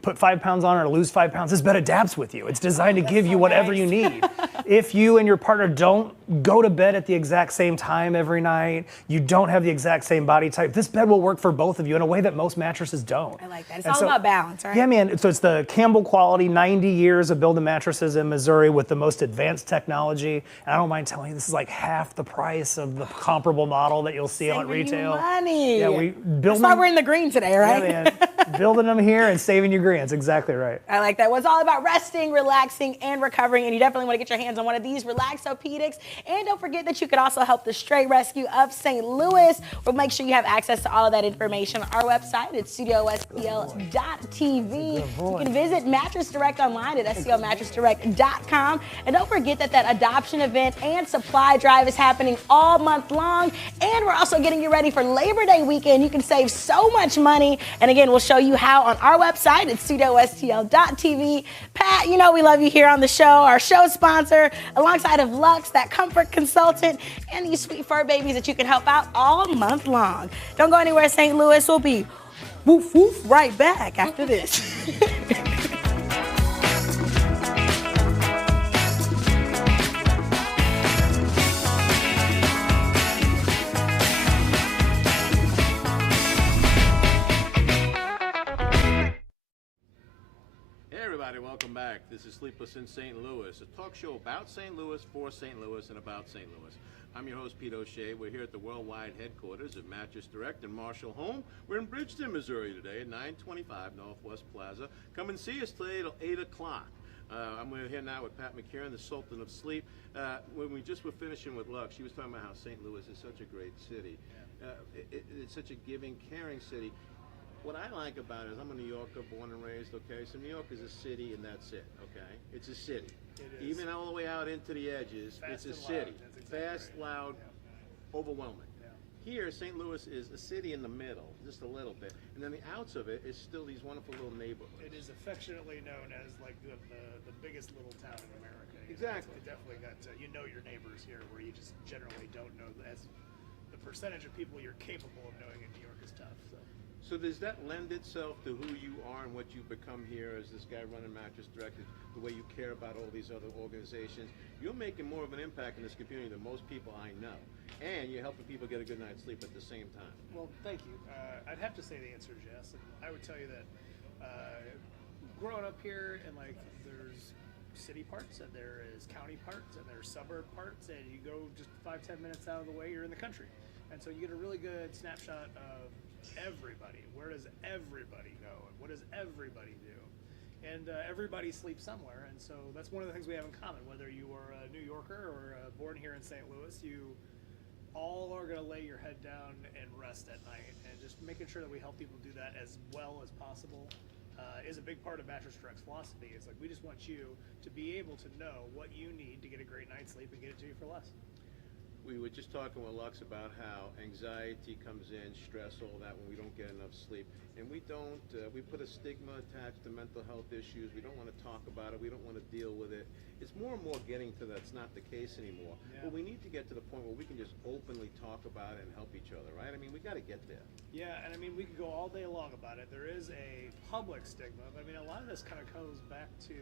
put 5 pounds on it or lose 5 pounds, this bed adapts with you. It's designed to give you whatever you need. If you and your partner don't go to bed at the exact same time every night, you don't have the exact same body type, this bed will work for both of you in a way that most mattresses don't. I like that. It's all about balance, right? Yeah, man. So it's the Campbell quality, 90 years of building mattresses in Missouri with the most advanced technology. And I don't mind telling you, this is like half the price of the comparable model that you'll see at retail. You money. Yeah, we build That's why we're in the green today, right? Yeah, man. Building them here and saving you green. That's exactly right. I like that. Well, it's all about resting, relaxing, and recovering. And you definitely want to get your hands on one of these Relaxopedics. And don't forget that you could also help the Stray Rescue of St. Louis. We'll make sure you have access to all of that information on our website at studiostl.tv. You can visit Mattress Direct online at sclmattressdirect.com. And don't forget that that adoption event and supply drive is happening all month long. And we're also getting you ready for Labor Day weekend. You can save so much money. And again, we'll show you how on our website at studiostl.tv. Pat, you know we love you here on the show, our show sponsor, alongside of Lux, that comfort consultant, and these sweet fur babies that you can help out all month long. Don't go anywhere, St. Louis. We'll be woof woof right back after this. Everybody, welcome back. This is Sleepless in St. Louis, a talk show about St. Louis, for St. Louis, and about St. Louis. I'm your host, Pete O'Shea. We're here at the worldwide headquarters of Mattress Direct in Marshall Home. We're in Bridgeton, Missouri today at 925 Northwest Plaza. Come and see us today at 8 o'clock. We're here now with Pat McCarron, the Sultan of Sleep. When we just were finishing with Lux, she was talking about how St. Louis is such a great city. It's such a giving, caring city. What I like about it is I'm a New Yorker, born and raised, okay? So New York is a city and that's it, okay? It's a city. It is. Even all the way out into the edges, Fast it's a and city. loud. That's exactly Fast, right. loud, Yeah. overwhelming. Yeah. Here, St. Louis is a city in the middle, just a little bit. And then the outs of it is still these wonderful little neighborhoods. It is affectionately known as like the biggest little town in America. You know, Exactly. It definitely got you know your neighbors here, where you just generally don't know as the percentage of people you're capable of knowing in New York is tough. So does that lend itself to who you are and what you've become here as this guy running Mattress Direct, the way you care about all these other organizations? You're making more of an impact in this community than most people I know. And you're helping people get a good night's sleep at the same time. Well, thank you. I'd have to say the answer is yes. And I would tell you that growing up here, and like there's city parts and there is county parts and there's suburb parts, and you go just 5-10 minutes out of the way, you're in the country. And so you get a really good snapshot of everybody. Where does everybody go? And what does everybody do? And everybody sleeps somewhere. And so that's one of the things we have in common. Whether you are a New Yorker or born here in St. Louis, you all are going to lay your head down and rest at night. And just making sure that we help people do that as well as possible is a big part of Mattress Direct's philosophy. It's like we just want you to be able to know what you need to get a great night's sleep and get it to you for less. We were just talking with Lux about how anxiety comes in, stress, all that when we don't get enough sleep. And we don't, we put a stigma attached to mental health issues. We don't want to talk about it. We don't want to deal with it. It's more and more getting to that's not the case anymore. Yeah. But we need to get to the point where we can just openly talk about it and help each other, right? I mean, we got to get there. Yeah, and I mean, we could go all day long about it. There is a public stigma. But I mean, a lot of this kind of goes back to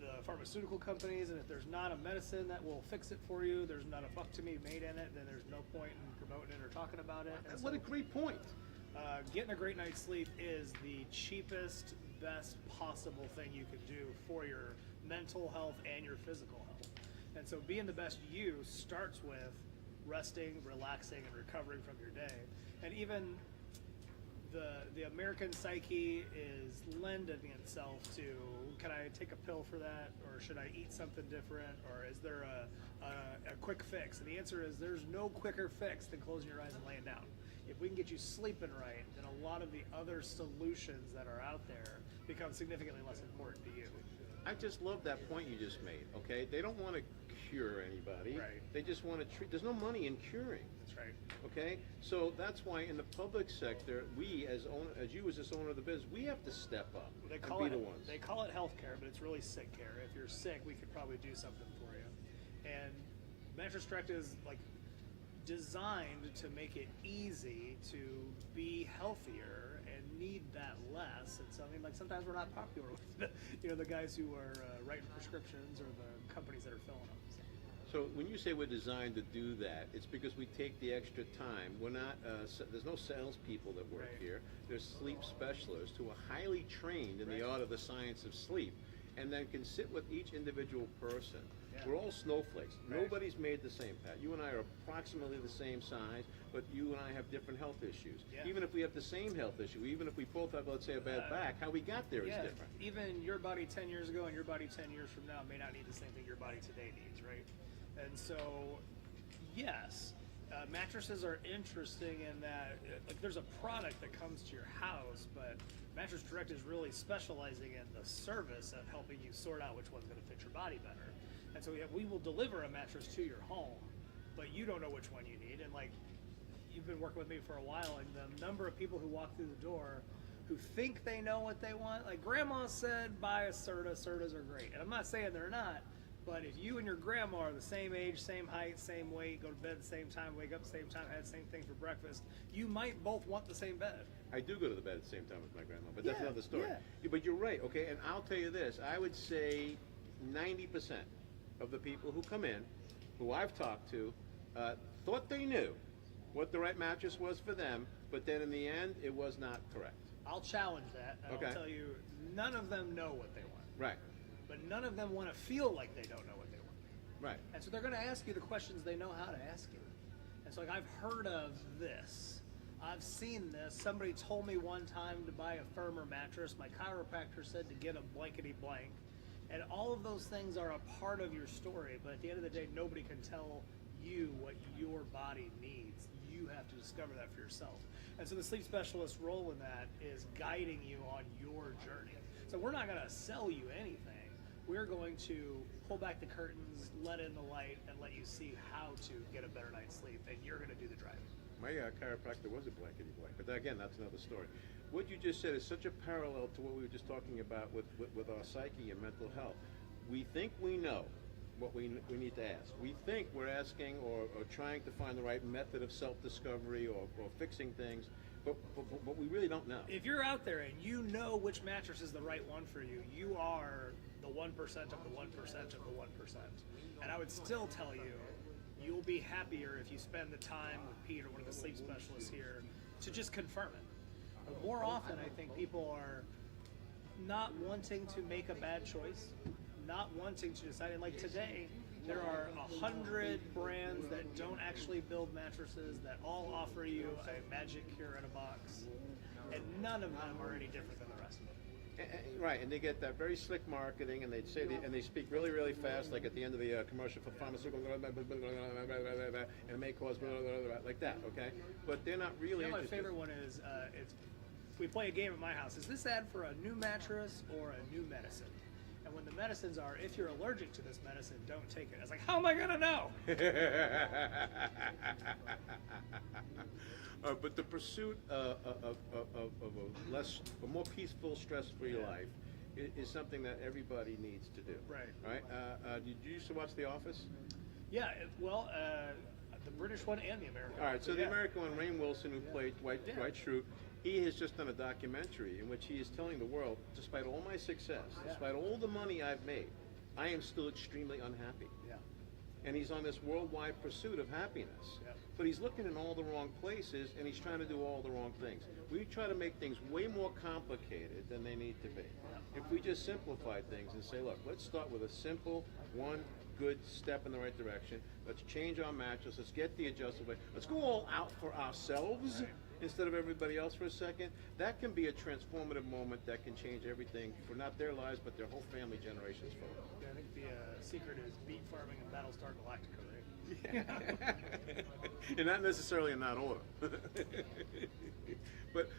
the pharmaceutical companies, and if there's not a medicine that will fix it for you, there's not a fuck to me made in it, then there's no point in promoting it or talking about it. And What a great point. Getting a great night's sleep is the cheapest, best possible thing you can do for your mental health and your physical health. And so being the best you starts with resting, relaxing, and recovering from your day. And even the American psyche is lending itself to, can I take a pill for that, or should I eat something different, or is there a quick fix? And the answer is there's no quicker fix than closing your eyes and laying down. If we can get you sleeping right, then a lot of the other solutions that are out there become significantly less important to you. I just love that point you just made, okay? They don't want to cure anybody. Right. They just want to treat. There's no money in curing. That's right. Okay? So that's why in the public sector, we as you as this owner of the business, we have to step up They and call be it the ones. They call it health care, but it's really sick care. If you're sick, we could probably do something for you. And Mattress Direct is like designed to make it easy to be healthier and need that less. And so I mean, like sometimes we're not popular with the guys who are writing prescriptions or the companies that are filling them. So when you say we're designed to do that, it's because we take the extra time. We're not. There's no salespeople that work Right. here. There's sleep specialists who are highly trained in Right. the art of the science of sleep, and then can sit with each individual person. Yeah. We're all snowflakes. Right. Nobody's made the same, Pat. You and I are approximately the same size, but you and I have different health issues. Yeah. Even if we have the same health issue, even if we both have, let's say, a bad back, how we got there is Yeah, different. even your body 10 years ago and your body 10 years from now may not need the same thing your body today needs, right? And so, yes, mattresses are interesting in that like there's a product that comes to your house, but Mattress Direct is really specializing in the service of helping you sort out which one's going to fit your body better. And so we will deliver a mattress to your home, but you don't know which one you need. And like you've been working with me for a while, and the number of people who walk through the door who think they know what they want, like grandma said, buy a Serta. Sertas are great. And I'm not saying they're not, but if you and your grandma are the same age, same height, same weight, go to bed at the same time, wake up at the same time, have the same thing for breakfast, you might both want the same bed. I do go to the bed at the same time with my grandma, but that's Yeah, another story. yeah. But you're right, okay? And I'll tell you this, I would say 90% of the people who come in, who I've talked to, thought they knew what the right mattress was for them, but then in the end, it was not correct. I'll challenge that, and Okay. I'll tell you, none of them know what they want. Right, But none of them want to feel like they don't know what they want. right. And so they're going to ask you the questions they know how to ask you. And so like I've heard of this. I've seen this. Somebody told me one time to buy a firmer mattress. My chiropractor said to get a blankety blank. And all of those things are a part of your story, but at the end of the day, nobody can tell you what your body needs. You have to discover that for yourself. And so the sleep specialist's role in that is guiding you on your journey. So we're not going to sell you anything. We're going to pull back the curtains, let in the light, and let you see how to get a better night's sleep, and you're going to do the driving. My chiropractor was a blankety blank, but again, that's another story. What you just said is such a parallel to what we were just talking about with our psyche and mental health. We think we know what we need to ask. We think we're asking or trying to find the right method of self-discovery or fixing things, but we really don't know. If you're out there and you know which mattress is the right one for you, you are the 1% of the 1% of the 1%. And I would still tell you, you'll be happier if you spend the time with Pete or one of the sleep specialists here to just confirm it. But more often, I think people are not wanting to make a bad choice, not wanting to decide. And like today, there are 100 brands that don't actually build mattresses that all offer you a magic cure in a box, and none of them are any different than the rest of them. Right, and they get that very slick marketing, and they speak really, really fast, like at the end of the commercial for pharmaceutical, and it may cause like that, okay? But they're not really My interested. favorite one is we play a game at my house. Is this ad for a new mattress or a new medicine? And when the medicines are, if you're allergic to this medicine, don't take it. I was like, how am I gonna know? But the pursuit of a more peaceful, stress-free life is something that everybody needs to do. Right. Right. Did you used to watch The Office? Yeah, the British one and the American one. All right. So the yeah. American one, Rainn Wilson, who played Dwight Schrute, he has just done a documentary in which he is telling the world, despite all my success, despite all the money I've made, I am still extremely unhappy. Yeah. And he's on this worldwide pursuit of happiness. Yep. But he's looking in all the wrong places, and he's trying to do all the wrong things. We try to make things way more complicated than they need to be. If we just simplify things and say, look, let's start with a simple, one good step in the right direction. Let's change our mattress. Let's get the adjustable. Let's go all out for ourselves instead of everybody else for a second. That can be a transformative moment that can change everything for not their lives, but their whole family generations forward. I think the secret is beet farming and Battlestar Galactica, right? And not necessarily in that order. But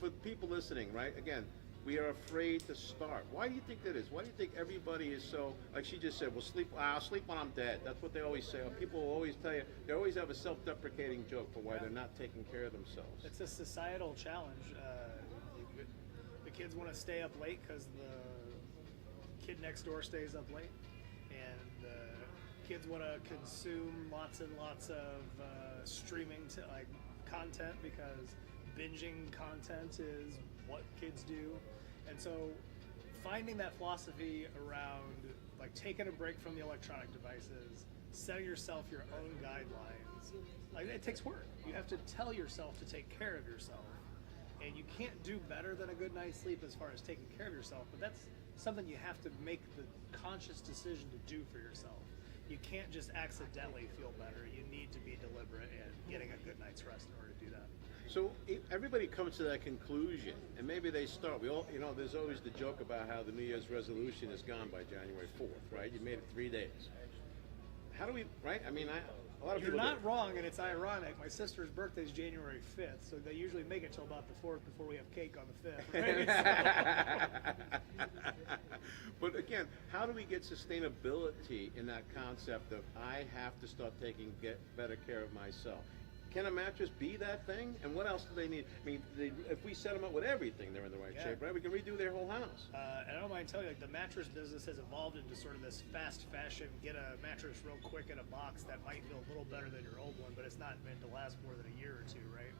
for people listening, right, again, we are afraid to start. Why do you think that is? Why do you think everybody is so, like she just said, well, I'll sleep when I'm dead. That's what they always say. People will always tell you, they always have a self-deprecating joke for why they're not taking care of themselves. It's a societal challenge. The kids want to stay up late because the kid next door stays up late, and kids want to consume lots and lots of streaming content because binging content is what kids do. And so finding that philosophy around like taking a break from the electronic devices, setting yourself your own guidelines, like it takes work. You have to tell yourself to take care of yourself. And you can't do better than a good night's sleep as far as taking care of yourself, but that's something you have to make the conscious decision to do for yourself. You can't just accidentally feel better. You need to be deliberate in getting a good night's rest in order to do that. So everybody comes to that conclusion, and maybe they start. We all, there's always the joke about how the New Year's resolution is gone by January 4th, right? You made it 3 days. How do we, right? I mean, a lot of You're people. not wrong, and it's ironic. My sister's birthday is January 5th, so they usually make it till about the 4th before we have cake on the 5th. Right? But again, how do we get sustainability in that concept of I have to start get better care of myself? Can a mattress be that thing? And what else do they need? I mean, if we set them up with everything, they're in the right shape, right? We can redo their whole house. And I don't mind telling you, like, the mattress business has evolved into sort of this fast fashion, get a mattress real quick in a box that might feel a little better than your old one, but it's not meant to last more than a year or two, right?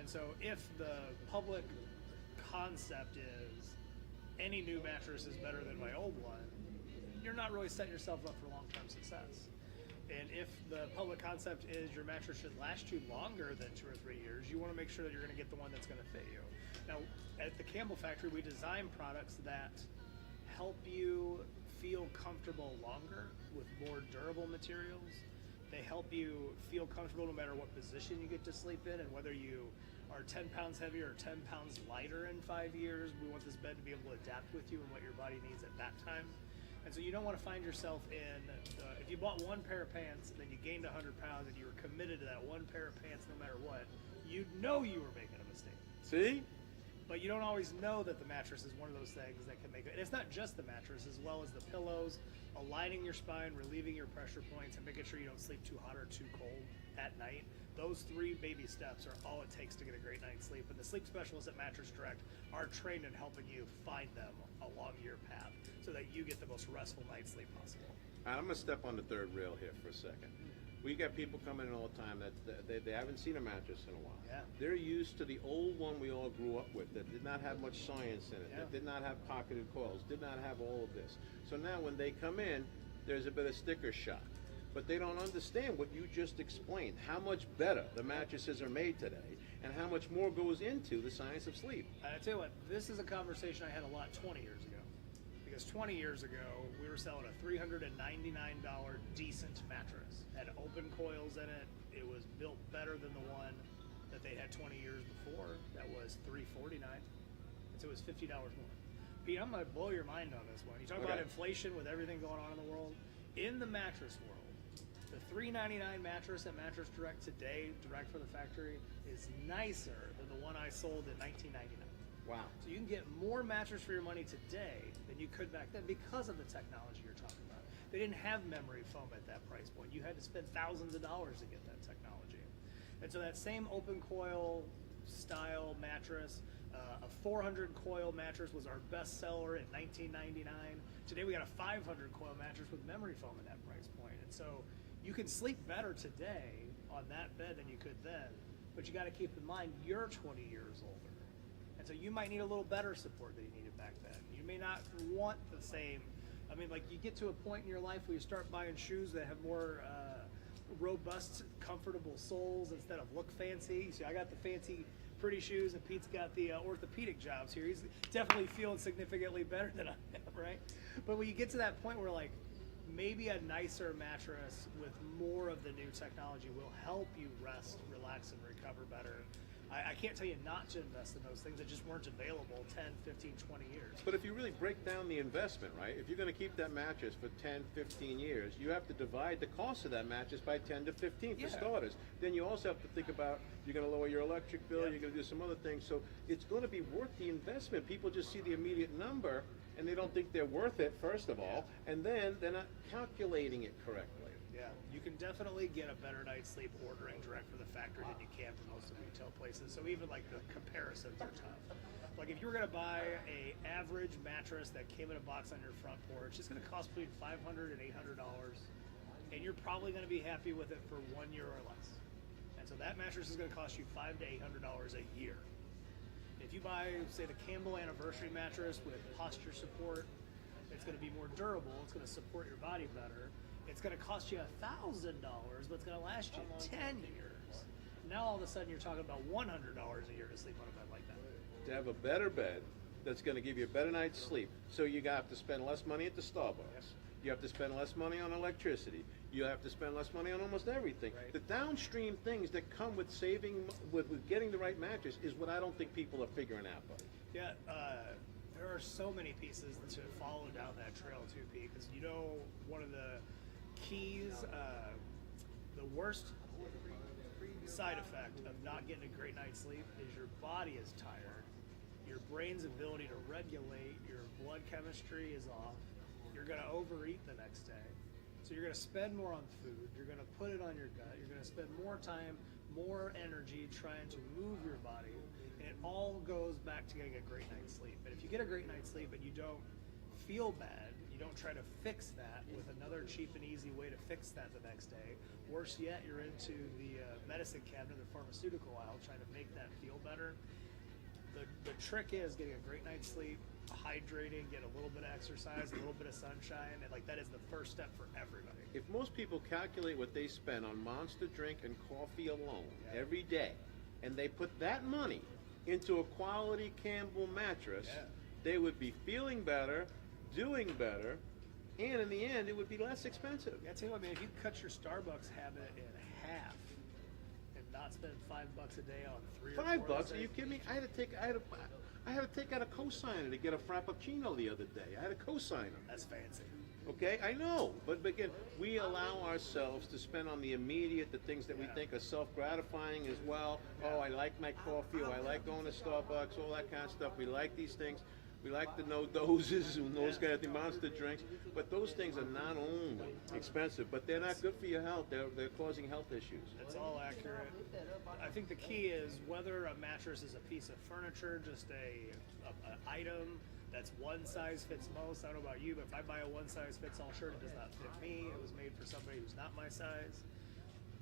And so if the public concept is any new mattress is better than my old one, you're not really setting yourself up for long-term success. And if the public concept is your mattress should last you longer than 2 or 3 years, you want to make sure that you're going to get the one that's going to fit you. Now, at the Campbell factory, we design products that help you feel comfortable longer with more durable materials. They help you feel comfortable no matter what position you get to sleep in, and whether you are 10 pounds heavier or 10 pounds lighter in 5 years, we want this bed to be able to adapt with you and what your body needs at that time. And so you don't want to find yourself in, if you bought one pair of pants and then you gained 100 pounds and you were committed to that one pair of pants no matter what, you'd know you were making a mistake. See? But you don't always know that the mattress is one of those things that can make it. And it's not just the mattress, as well as the pillows, aligning your spine, relieving your pressure points, and making sure you don't sleep too hot or too cold at night. Those 3 baby steps are all it takes to get a great night's sleep. And the sleep specialists at Mattress Direct are trained in helping you find them along your path so that you get the most restful night's sleep possible. I'm going to step on the third rail here for a second. We got people coming in all the time that they haven't seen a mattress in a while. Yeah. They're used to the old one we all grew up with that did not have much science in it, that did not have pocketed coils, did not have all of this. So now when they come in, there's a bit of sticker shock. But they don't understand what you just explained, how much better the mattresses are made today and how much more goes into the science of sleep. I tell you what, this is a conversation I had a lot 20 years ago. Because 20 years ago, we were selling a $399 decent mattress. Had open coils in it. It was built better than the one that they had 20 years before. That was $349. And so it was $50 more. Pete, I'm going to blow your mind on this one. You talk about inflation with everything going on in the world. In the mattress world, the $399 mattress at Mattress Direct today, direct from the factory, is nicer than the one I sold in 1999. Wow. So you can get more mattress for your money today than you could back then because of the technology you're talking about. They didn't have memory foam at that price point. You had to spend thousands of dollars to get that technology. And so that same open coil style mattress, a 400 coil mattress was our best seller in 1999. Today we got a 500 coil mattress with memory foam at that price point. And so you can sleep better today on that bed than you could then, but you got to keep in mind you're 20 years older. And so you might need a little better support than you needed back then. You may not want the same. I mean, like you get to a point in your life where you start buying shoes that have more robust, comfortable soles instead of look fancy. So I got the fancy, pretty shoes, and Pete's got the orthopedic jobs here. He's definitely feeling significantly better than I am, right? But when you get to that point where like maybe a nicer mattress with more of the new technology will help you rest, relax, and recover better. I can't tell you not to invest in those things that just weren't available 10, 15, 20 years. But if you really break down the investment, right, if you're going to keep that mattress for 10, 15 years, you have to divide the cost of that mattress by 10 to 15 for starters. Then you also have to think about you're going to lower your electric bill, you're going to do some other things. So it's going to be worth the investment. People just see the immediate number and they don't think they're worth it, first of all, and then they're not calculating it correctly. Yeah, you can definitely get a better night's sleep ordering direct from the factory than you can from most of the retail places. So even like the comparisons are tough. Like if you were gonna buy a average mattress that came in a box on your front porch, it's gonna cost between $500 and $800, and you're probably gonna be happy with it for 1 year or less. And so that mattress is gonna cost you $500 to $800 a year. If you buy, say, the Campbell Anniversary mattress with posture support, it's going to be more durable. It's going to support your body better. It's going to cost you $1,000, but it's going to last you 10 years. Now all of a sudden you're talking about $100 a year to sleep on a bed like that. To have a better bed that's going to give you a better night's sleep, so you have to spend less money at the Starbucks. You have to spend less money on electricity. You have to spend less money on almost everything. Right. The downstream things that come with saving, with getting the right mattress, is what I don't think people are figuring out, buddy. Yeah, there are so many pieces to follow down that trail too, Pete, because you know one of the keys, the worst side effect of not getting a great night's sleep is your body is tired, your brain's ability to regulate your blood chemistry is off, you're going to overeat the next day. So you're going to spend more on food, you're going to put it on your gut, you're going to spend more time, more energy trying to move your body, and it all goes back to getting a great night's sleep. And if you get a great night's sleep and you don't feel bad, you don't try to fix that with another cheap and easy way to fix that the next day. Worse yet, you're into the medicine cabinet, the pharmaceutical aisle, trying to make that feel better. The trick is getting a great night's sleep, hydrating, get a little bit of exercise, a little bit of sunshine, and like that is the first step for everybody. If most people calculate what they spend on Monster drink and coffee alone every day, and they put that money into a quality Campbell mattress, they would be feeling better, doing better, and in the end, it would be less expensive. I tell you what, man, if you cut your Starbucks habit in half and not spend $5 a day on 3 or 4 $5? Are you kidding me? I had to take out a cosigner to get a Frappuccino the other day. I had a cosigner. That's fancy. Okay, I know, but again, we allow ourselves to spend on the immediate, the things that we think are self-gratifying as well. Oh, I like my coffee, or I like going to Starbucks, all that kind of stuff. We like these things. We like the no doses and those kind of things, Monster drinks. But those things are not only expensive, but they're not good for your health. They're causing health issues. That's all accurate. I think the key is whether a mattress is a piece of furniture, just an item that's one size fits most. I don't know about you, but if I buy a one size fits all shirt, it does not fit me. It was made for somebody who's not my size.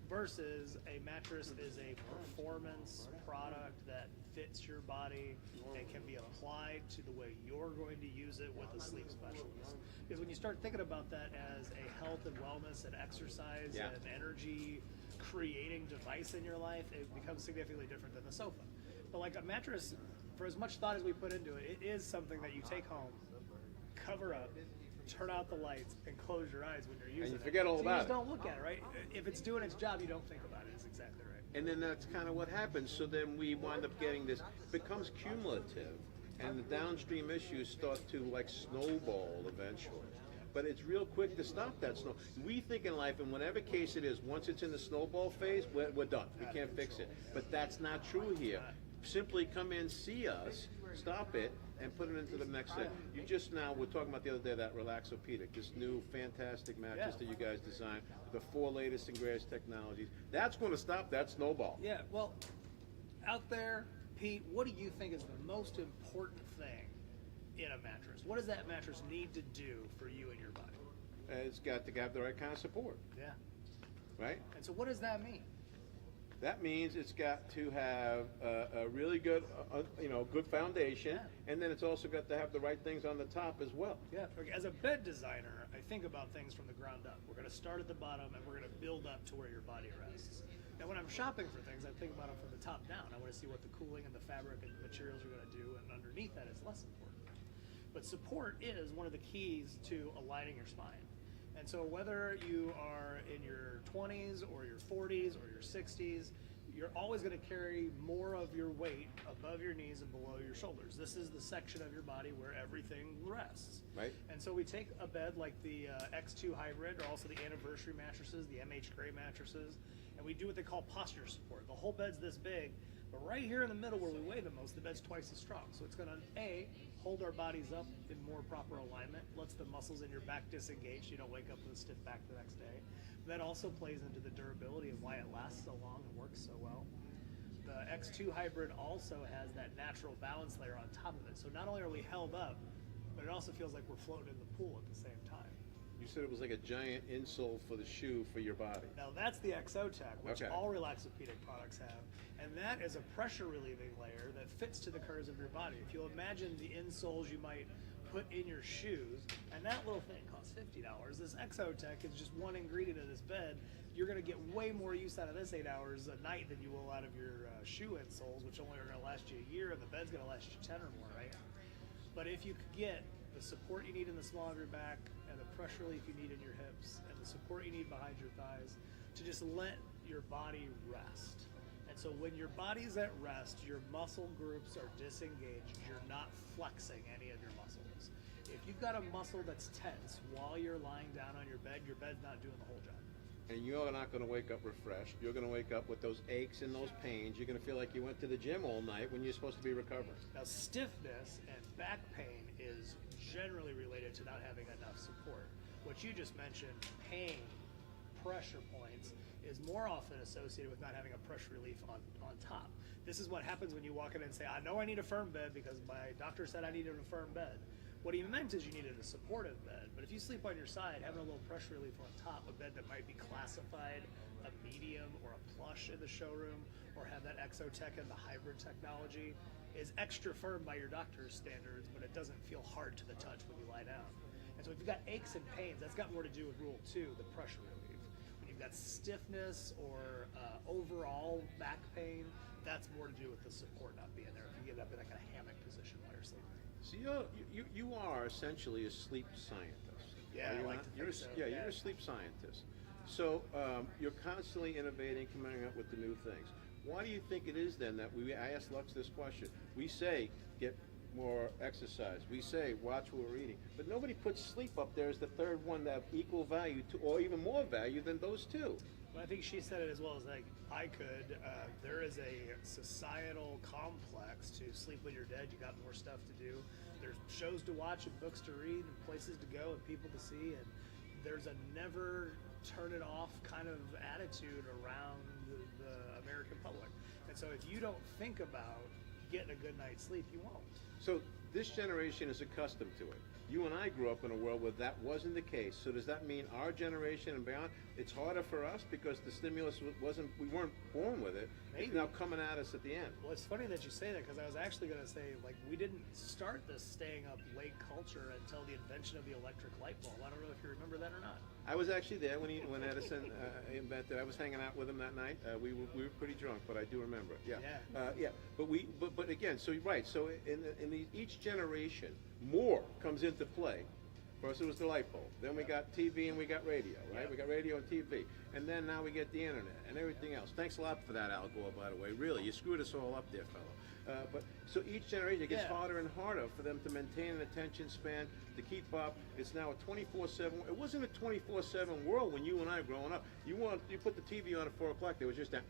Versus a mattress is a performance product that fits your body and can be applied to the way you're going to use it with a sleep specialist. Because when you start thinking about that as a health and wellness and exercise and energy creating device in your life, it becomes significantly different than the sofa. But like a mattress, for as much thought as we put into it, it is something that you take home, cover up, turn out the lights, and close your eyes when you're using it. And you forget all so about you just it. don't look at it, right? If it's doing its job, you don't think about it. It's exactly right. And then that's kind of what happens. So then we wind up getting this, it becomes cumulative, and the downstream issues start to like snowball eventually. But it's real quick to stop that snow. We think in life, in whatever case it is, once it's in the snowball phase, we're done. We can't fix it. But that's not true here. Simply come in, see us, stop it, and put it into the next set. You just now, we're talking about the other day, that Relaxopedic, this new fantastic mattress that you guys designed, the 4 latest and greatest technologies. That's going to stop that snowball. Yeah, well, out there, Pete, what do you think is the most important thing in a mattress? What does that mattress need to do for you and your body? It's got to have the right kind of support, Yeah. right? And so what does that mean? That means it's got to have a really good, good foundation, and then it's also got to have the right things on the top as well. Yeah. As a bed designer, I think about things from the ground up. We're going to start at the bottom, and we're going to build up to where your body rests. Now, when I'm shopping for things, I think about them from the top down. I want to see what the cooling and the fabric and the materials are going to do, and underneath that is less important. But support is one of the keys to aligning your spine. And so whether you are in your 20s or your 40s or your 60s, you're always going to carry more of your weight above your knees and below your shoulders. This is the section of your body where everything rests. Right. And so we take a bed like the X2 Hybrid, or also the Anniversary mattresses, the MH Gray mattresses, and we do what they call posture support. The whole bed's this big, but right here in the middle where we weigh the most, the bed's twice as strong. So it's going to, A, hold our bodies up in more proper alignment, lets the muscles in your back disengage so you don't wake up with a stiff back the next day. That also plays into the durability of why it lasts so long and works so well. The X2 Hybrid also has that natural balance layer on top of it. So not only are we held up, but it also feels like we're floating in the pool at the same time. You said it was like a giant insole for the shoe for your body. Now that's the Exotech, which Okay. all Relaxopedic products have, and that is a pressure relieving layer that fits to the curves of your body. If you'll imagine the insoles you might put in your shoes, and that little thing costs $50. This Exotech is just one ingredient in this bed. You're going to get way more use out of this 8 hours a night than you will out of your shoe insoles, which only are going to last you a year, and the bed's going to last you 10 or more, right? But if you could get the support you need in the small of your back, and the pressure relief you need in your hips, and the support you need behind your thighs, to just let your body rest. And so when your body's at rest, your muscle groups are disengaged. You're not flexing any of your muscles. If you've got a muscle that's tense while you're lying down on your bed's not doing the whole job. And you're not going to wake up refreshed. You're going to wake up with those aches and those pains. You're going to feel like you went to the gym all night when you're supposed to be recovering. Now, stiffness and back pain is generally related to not having enough support. What you just mentioned, pain, pressure points, is more often associated with not having a pressure relief on top. This is what happens when you walk in and say, I know I need a firm bed because my doctor said I needed a firm bed. What he meant is you needed a supportive bed, but if you sleep on your side, having a little pressure relief on top, a bed that might be classified a medium or a plush in the showroom, or have that Exotech and the hybrid technology, is extra firm by your doctor's standards, but it doesn't feel hard to the touch when you lie down. And so if you've got aches and pains, that's got more to do with Rule 2, the pressure relief. When you've got stiffness or overall back pain, that's more to do with the support not being there. If you get up in that kind of hammock position while you're sleeping. So you are essentially a sleep scientist. Yeah, Are I you like not? to think You're so, you're yeah. a sleep scientist. So you're constantly innovating, coming up with the new things. Why do you think it is then that I asked Lux this question? We say get more exercise. We say watch what we're eating, but nobody puts sleep up there as the third one that have equal value to, or even more value than those two. Well, I think she said it as well as I could. There is a societal complex to sleep when you're dead. You got more stuff to do. There's shows to watch and books to read and places to go and people to see. And there's a never turn it off kind of attitude around the American public. And so if you don't think about getting a good night's sleep, you won't. So this generation is accustomed to it. You and I grew up in a world where that wasn't the case. So does that mean our generation and beyond, it's harder for us because the stimulus we weren't born with it. Maybe. It's now coming at us at the end. Well, it's funny that you say that because I was actually going to say, we didn't start this staying up late culture until the invention of the electric light bulb. I don't know if you remember that or not. I was actually there when Edison invented. I was hanging out with him that night. We were pretty drunk, but I do remember it. Yeah. Yeah. But again, so you're right. So each generation, more comes into play. First it was the light bulb. Then we got TV and we got radio, right? Yep. We got radio and TV. And then now we get the internet and everything else. Thanks a lot for that, Al Gore, by the way. Really, you screwed us all up there, fellow. But so each generation, it gets harder and harder for them to maintain an attention span, to keep up. It's now a 24/7. It wasn't a 24/7 world when you and I were growing up. You put the TV on at 4 o'clock. There was just a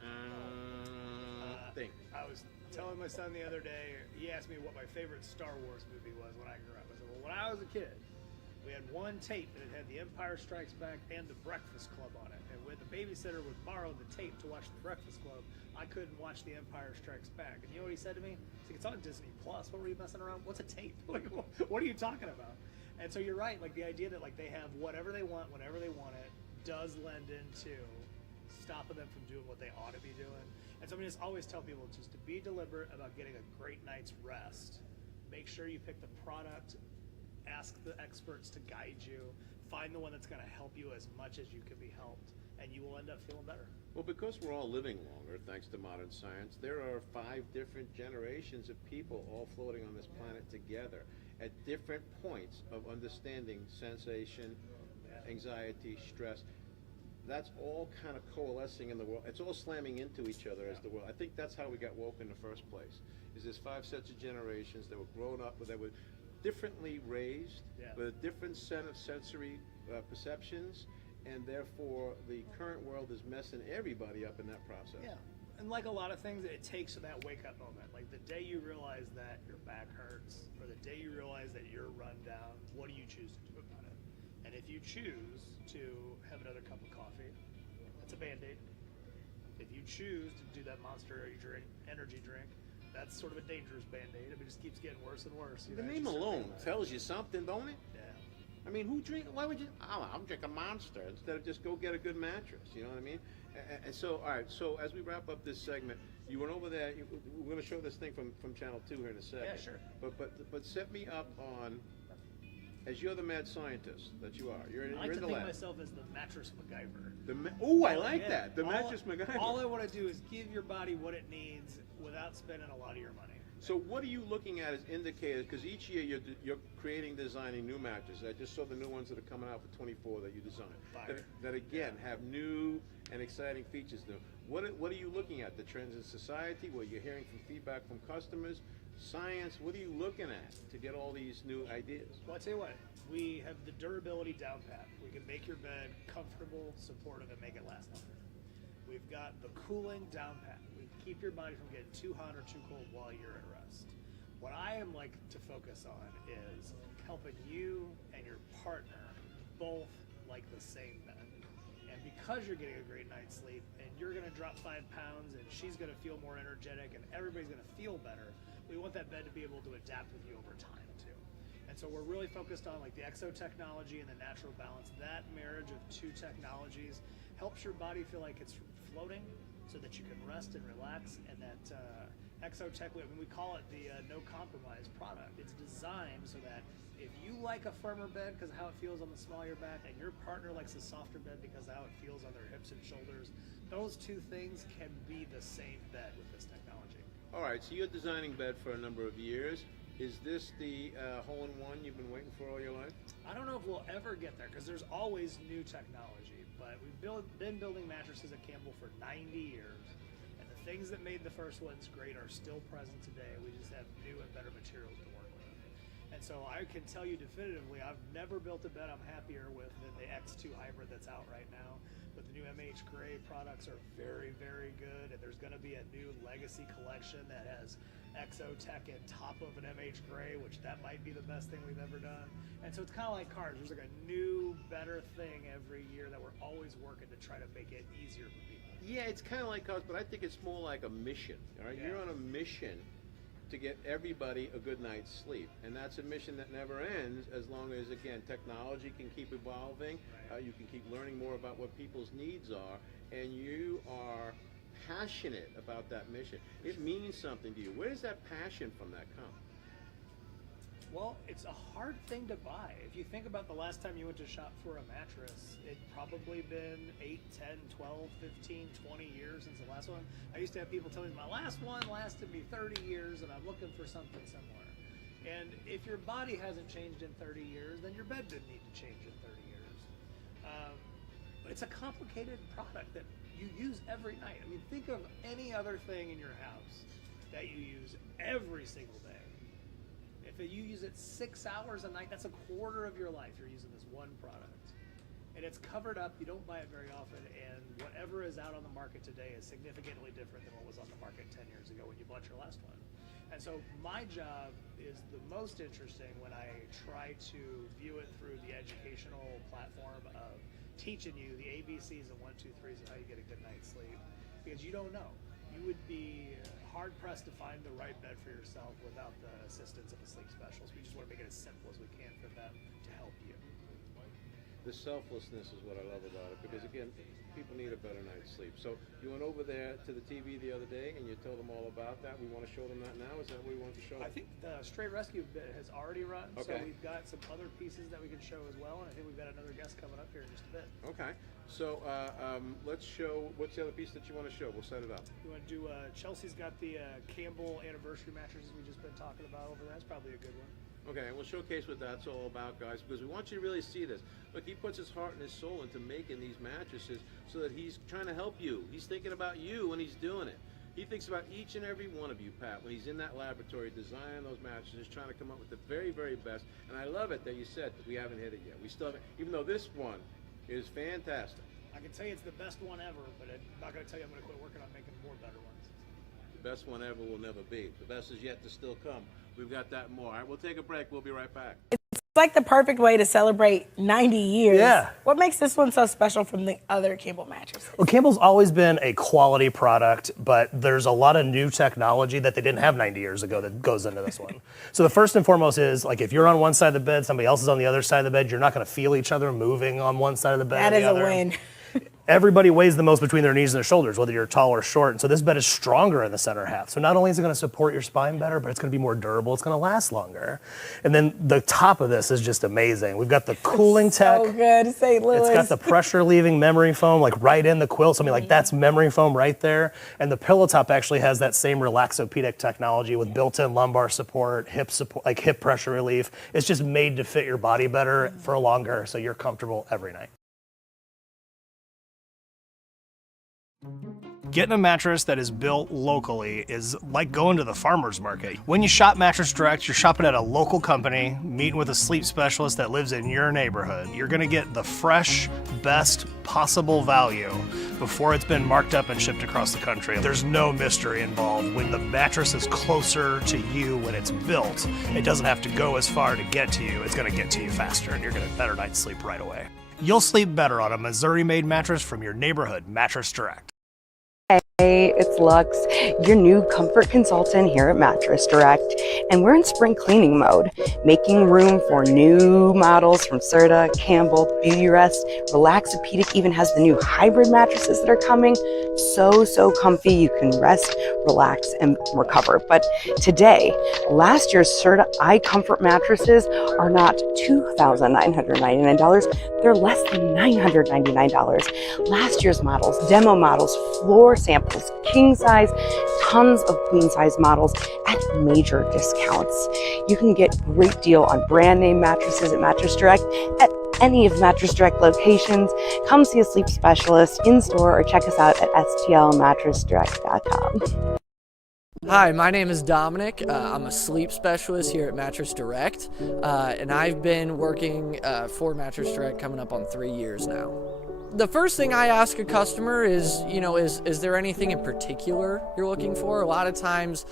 thing. I was telling my son the other day, he asked me what my favorite Star Wars movie was when I grew up. I said, well, when I was a kid, we had one tape that had The Empire Strikes Back and The Breakfast Club on it. And when the babysitter would borrow the tape to watch The Breakfast Club, I couldn't watch The Empire Strikes Back. And you know what he said to me? He's like, it's on Disney Plus. What were you messing around? What's a tape? What are you talking about? And so you're right. The idea that they have whatever they want, whenever they want it, does lend into stopping them from doing what they ought to be doing. And so I just always tell people just to be deliberate about getting a great night's rest. Make sure you pick the product. Ask the experts to guide you. Find the one that's going to help you as much as you can be helped, and you will end up feeling better. Well, because we're all living longer, thanks to modern science, there are 5 different generations of people all floating on this planet together at different points of understanding sensation, anxiety, stress. that's all kind of coalescing in the world. It's all slamming into each other as the world. I think that's how we got woke in the first place. Is there's 5 sets of generations that were grown up, that were differently raised, with a different set of sensory perceptions, and therefore the current world is messing everybody up in that process. Yeah. And like a lot of things, it takes that wake-up moment. Like the day you realize that your back hurts, or the day you realize that you're run down, what do you choose to do about it? And if you choose to have another cup of coffee, that's a Band-Aid. If you choose to do that Monster energy drink, that's sort of a dangerous Band-Aid. I mean, it just keeps getting worse and worse. The name alone tells you something, don't it? Yeah. I mean, why would you, I'm drink a Monster instead of just go get a good mattress, you know what I mean? And so, all right, so as we wrap up this segment, you went over there, we're going to show this thing from Channel 2 here in a second. Yeah, sure. But set me up on, as you're the mad scientist that you are, you're in the lab. I like to think of myself as the mattress MacGyver. I like that, the mattress MacGyver. All I want to do is give your body what it needs without spending a lot of your money. So what are you looking at as indicators? Because each year you're creating, designing new mattresses. I just saw the new ones that are coming out for 24 that you designed. That again have new and exciting features. What are you looking at? The trends in society? What you're hearing from feedback from customers? Science? What are you looking at to get all these new ideas? Well, I tell you what, we have the durability down pat. We can make your bed comfortable, supportive, and make it last longer. We've got the cooling down pat. We keep your body from getting too hot or too cold while you're at rest. What I am like to focus on is helping you and your partner both like the same bed. And because you're getting a great night's sleep and you're going to drop 5 pounds and she's going to feel more energetic and everybody's going to feel better, we want that bed to be able to adapt with you over time too. And so we're really focused on like the exo technology and the natural balance. That marriage of 2 technologies helps your body feel like it's floating so that you can rest and relax. And that exo tech, I mean, we call it the no compromise product. It's designed so that if you like a firmer bed because of how it feels on the small of your back, and your partner likes a softer bed because of how it feels on their hips and shoulders, those 2 things can be the same bed with this technology. All right, so you're designing bed for a number of years. Is this the hole-in-one you've been waiting for all your life? I don't know if we'll ever get there because there's always new technology, but we've been building mattresses at Campbell for 90 years, and the things that made the first ones great are still present today. We just have new and better materials to work with. And so I can tell you definitively, I've never built a bed I'm happier with than the X2 Hybrid that's out right now. But the new MH Gray products are very, very good. And there's going to be a new Legacy collection that has Exo Tech in top of an MH Gray, which that might be the best thing we've ever done. And so it's kind of like cars. There's like a new, better thing every year that we're always working to try to make it easier for people. Yeah, it's kind of like cars, but I think it's more like a mission. All right, You're on a mission to get everybody a good night's sleep, and that's a mission that never ends as long as, again, technology can keep evolving. You can keep learning more about what people's needs are, and you are passionate about that mission. It means something to you. Where does that passion from that come? Well, it's a hard thing to buy. If you think about the last time you went to shop for a mattress, it'd probably been 8, 10, 12, 15, 20 years since the last one. I used to have people tell me my last one lasted me 30 years and I'm looking for something similar. And if your body hasn't changed in 30 years, then your bed didn't need to change in 30 years. But it's a complicated product that you use every night. I mean, think of any other thing in your house that you use every single day. If you use it 6 hours a night, that's a quarter of your life you're using this one product. And it's covered up, you don't buy it very often, and whatever is out on the market today is significantly different than what was on the market 10 years ago when you bought your last one. And so my job is the most interesting when I try to view it through the educational platform of teaching you the ABCs and 1, 2, 3s of how you get a good night's sleep, because you don't know. You would be hard-pressed to find the right bed for yourself without the assistance of a sleep specialist. We just want to make it as simple as we can for them to help you. The selflessness is what I love about it, because again, people need a better night's sleep. So you went over there to the TV the other day and you told them all about that. We want to show them that now? Is that what we want to show them? I think the Straight Rescue bit has already run, okay. So we've got some other pieces that we can show as well, and I think we've got another guest coming up here in just a bit. Okay, so let's show, what's the other piece that you want to show? We'll set it up. You want to do, Chelsea's got the Campbell anniversary mattresses we've just been talking about over there. That's probably a good one. Okay, we'll showcase what that's all about, guys, because we want you to really see this. Look, he puts his heart and his soul into making these mattresses so that he's trying to help you. He's thinking about you when he's doing it. He thinks about each and every one of you, Pat, when he's in that laboratory designing those mattresses, trying to come up with the very, very best. And I love it that you said that we haven't hit it yet. We still haven't, even though this one is fantastic. I can tell you it's the best one ever, but I'm not going to tell you I'm going to quit working on making more better ones. The best one ever will never be. The best is yet to still come. We've got that and more. All right, we'll take a break. We'll be right back. It's like the perfect way to celebrate 90 years. Yeah. What makes this one so special from the other Campbell mattresses? Well, Campbell's always been a quality product, but there's a lot of new technology that they didn't have 90 years ago that goes into this one. So the first and foremost is, like, if you're on one side of the bed, somebody else is on the other side of the bed, you're not going to feel each other moving on one side of the bed That or is the a other. win. Everybody weighs the most between their knees and their shoulders, whether you're tall or short. And so this bed is stronger in the center half. So not only is it going to support your spine better, but it's going to be more durable. It's going to last longer. And then the top of this is just amazing. We've got the cooling tech. So good, St. Louis. It's got the pressure leaving memory foam like right in the quilt. So I mean, like that's memory foam right there. And the pillow top actually has that same relaxopedic technology with built-in lumbar support, like hip pressure relief. It's just made to fit your body better for longer, so you're comfortable every night. Getting a mattress that is built locally is like going to the farmer's market. When you shop Mattress Direct, you're shopping at a local company, meeting with a sleep specialist that lives in your neighborhood. You're gonna get the fresh, best possible value before it's been marked up and shipped across the country. There's no mystery involved. When the mattress is closer to you when it's built, it doesn't have to go as far to get to you. It's gonna get to you faster and you're gonna have a better night's sleep right away. You'll sleep better on a Missouri-made mattress from your neighborhood Mattress Direct. Hey, it's Lux, your new comfort consultant here at Mattress Direct, and we're in spring cleaning mode, making room for new models from Serta, Campbell, Beautyrest, Relaxopedic even has the new hybrid mattresses that are coming. So comfy, you can rest, relax, and recover. But today, last year's Serta iComfort mattresses are not $2,999, they're less than $999. Last year's models, demo models, floor samples, king size, tons of queen size models at major discounts. You can get a great deal on brand name mattresses at Mattress Direct at any of Mattress Direct locations. Come see a sleep specialist in store or check us out at stlmattressdirect.com. Hi, my name is Dominic. I'm a sleep specialist here at Mattress Direct, and I've been working for Mattress Direct coming up on 3 years now. The first thing I ask a customer is, is there anything in particular you're looking for? A lot of times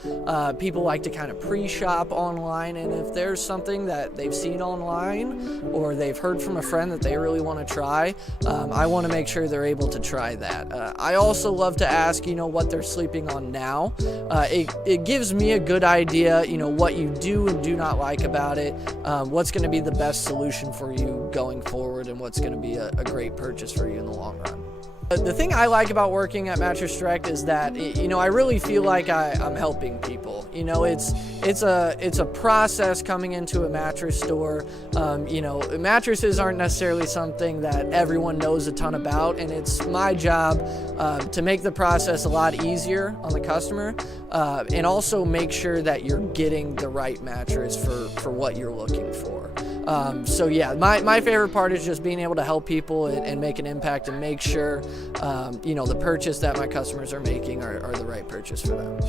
people like to kind of pre-shop online, and if there's something that they've seen online or they've heard from a friend that they really want to try, I want to make sure they're able to try that. I also love to ask, what they're sleeping on now. It gives me a good idea, what you do and do not like about it, what's going to be the best solution for you going forward, and what's going to be a great purchase for you in the long run. The thing I like about working at Mattress Direct is that, I really feel like I'm helping people. It's a process coming into a mattress store. Mattresses aren't necessarily something that everyone knows a ton about, and it's my job to make the process a lot easier on the customer, and also make sure that you're getting the right mattress for what you're looking for. So yeah, my favorite part is just being able to help people and make an impact and make sure the purchase that my customers are making are the right purchase for them.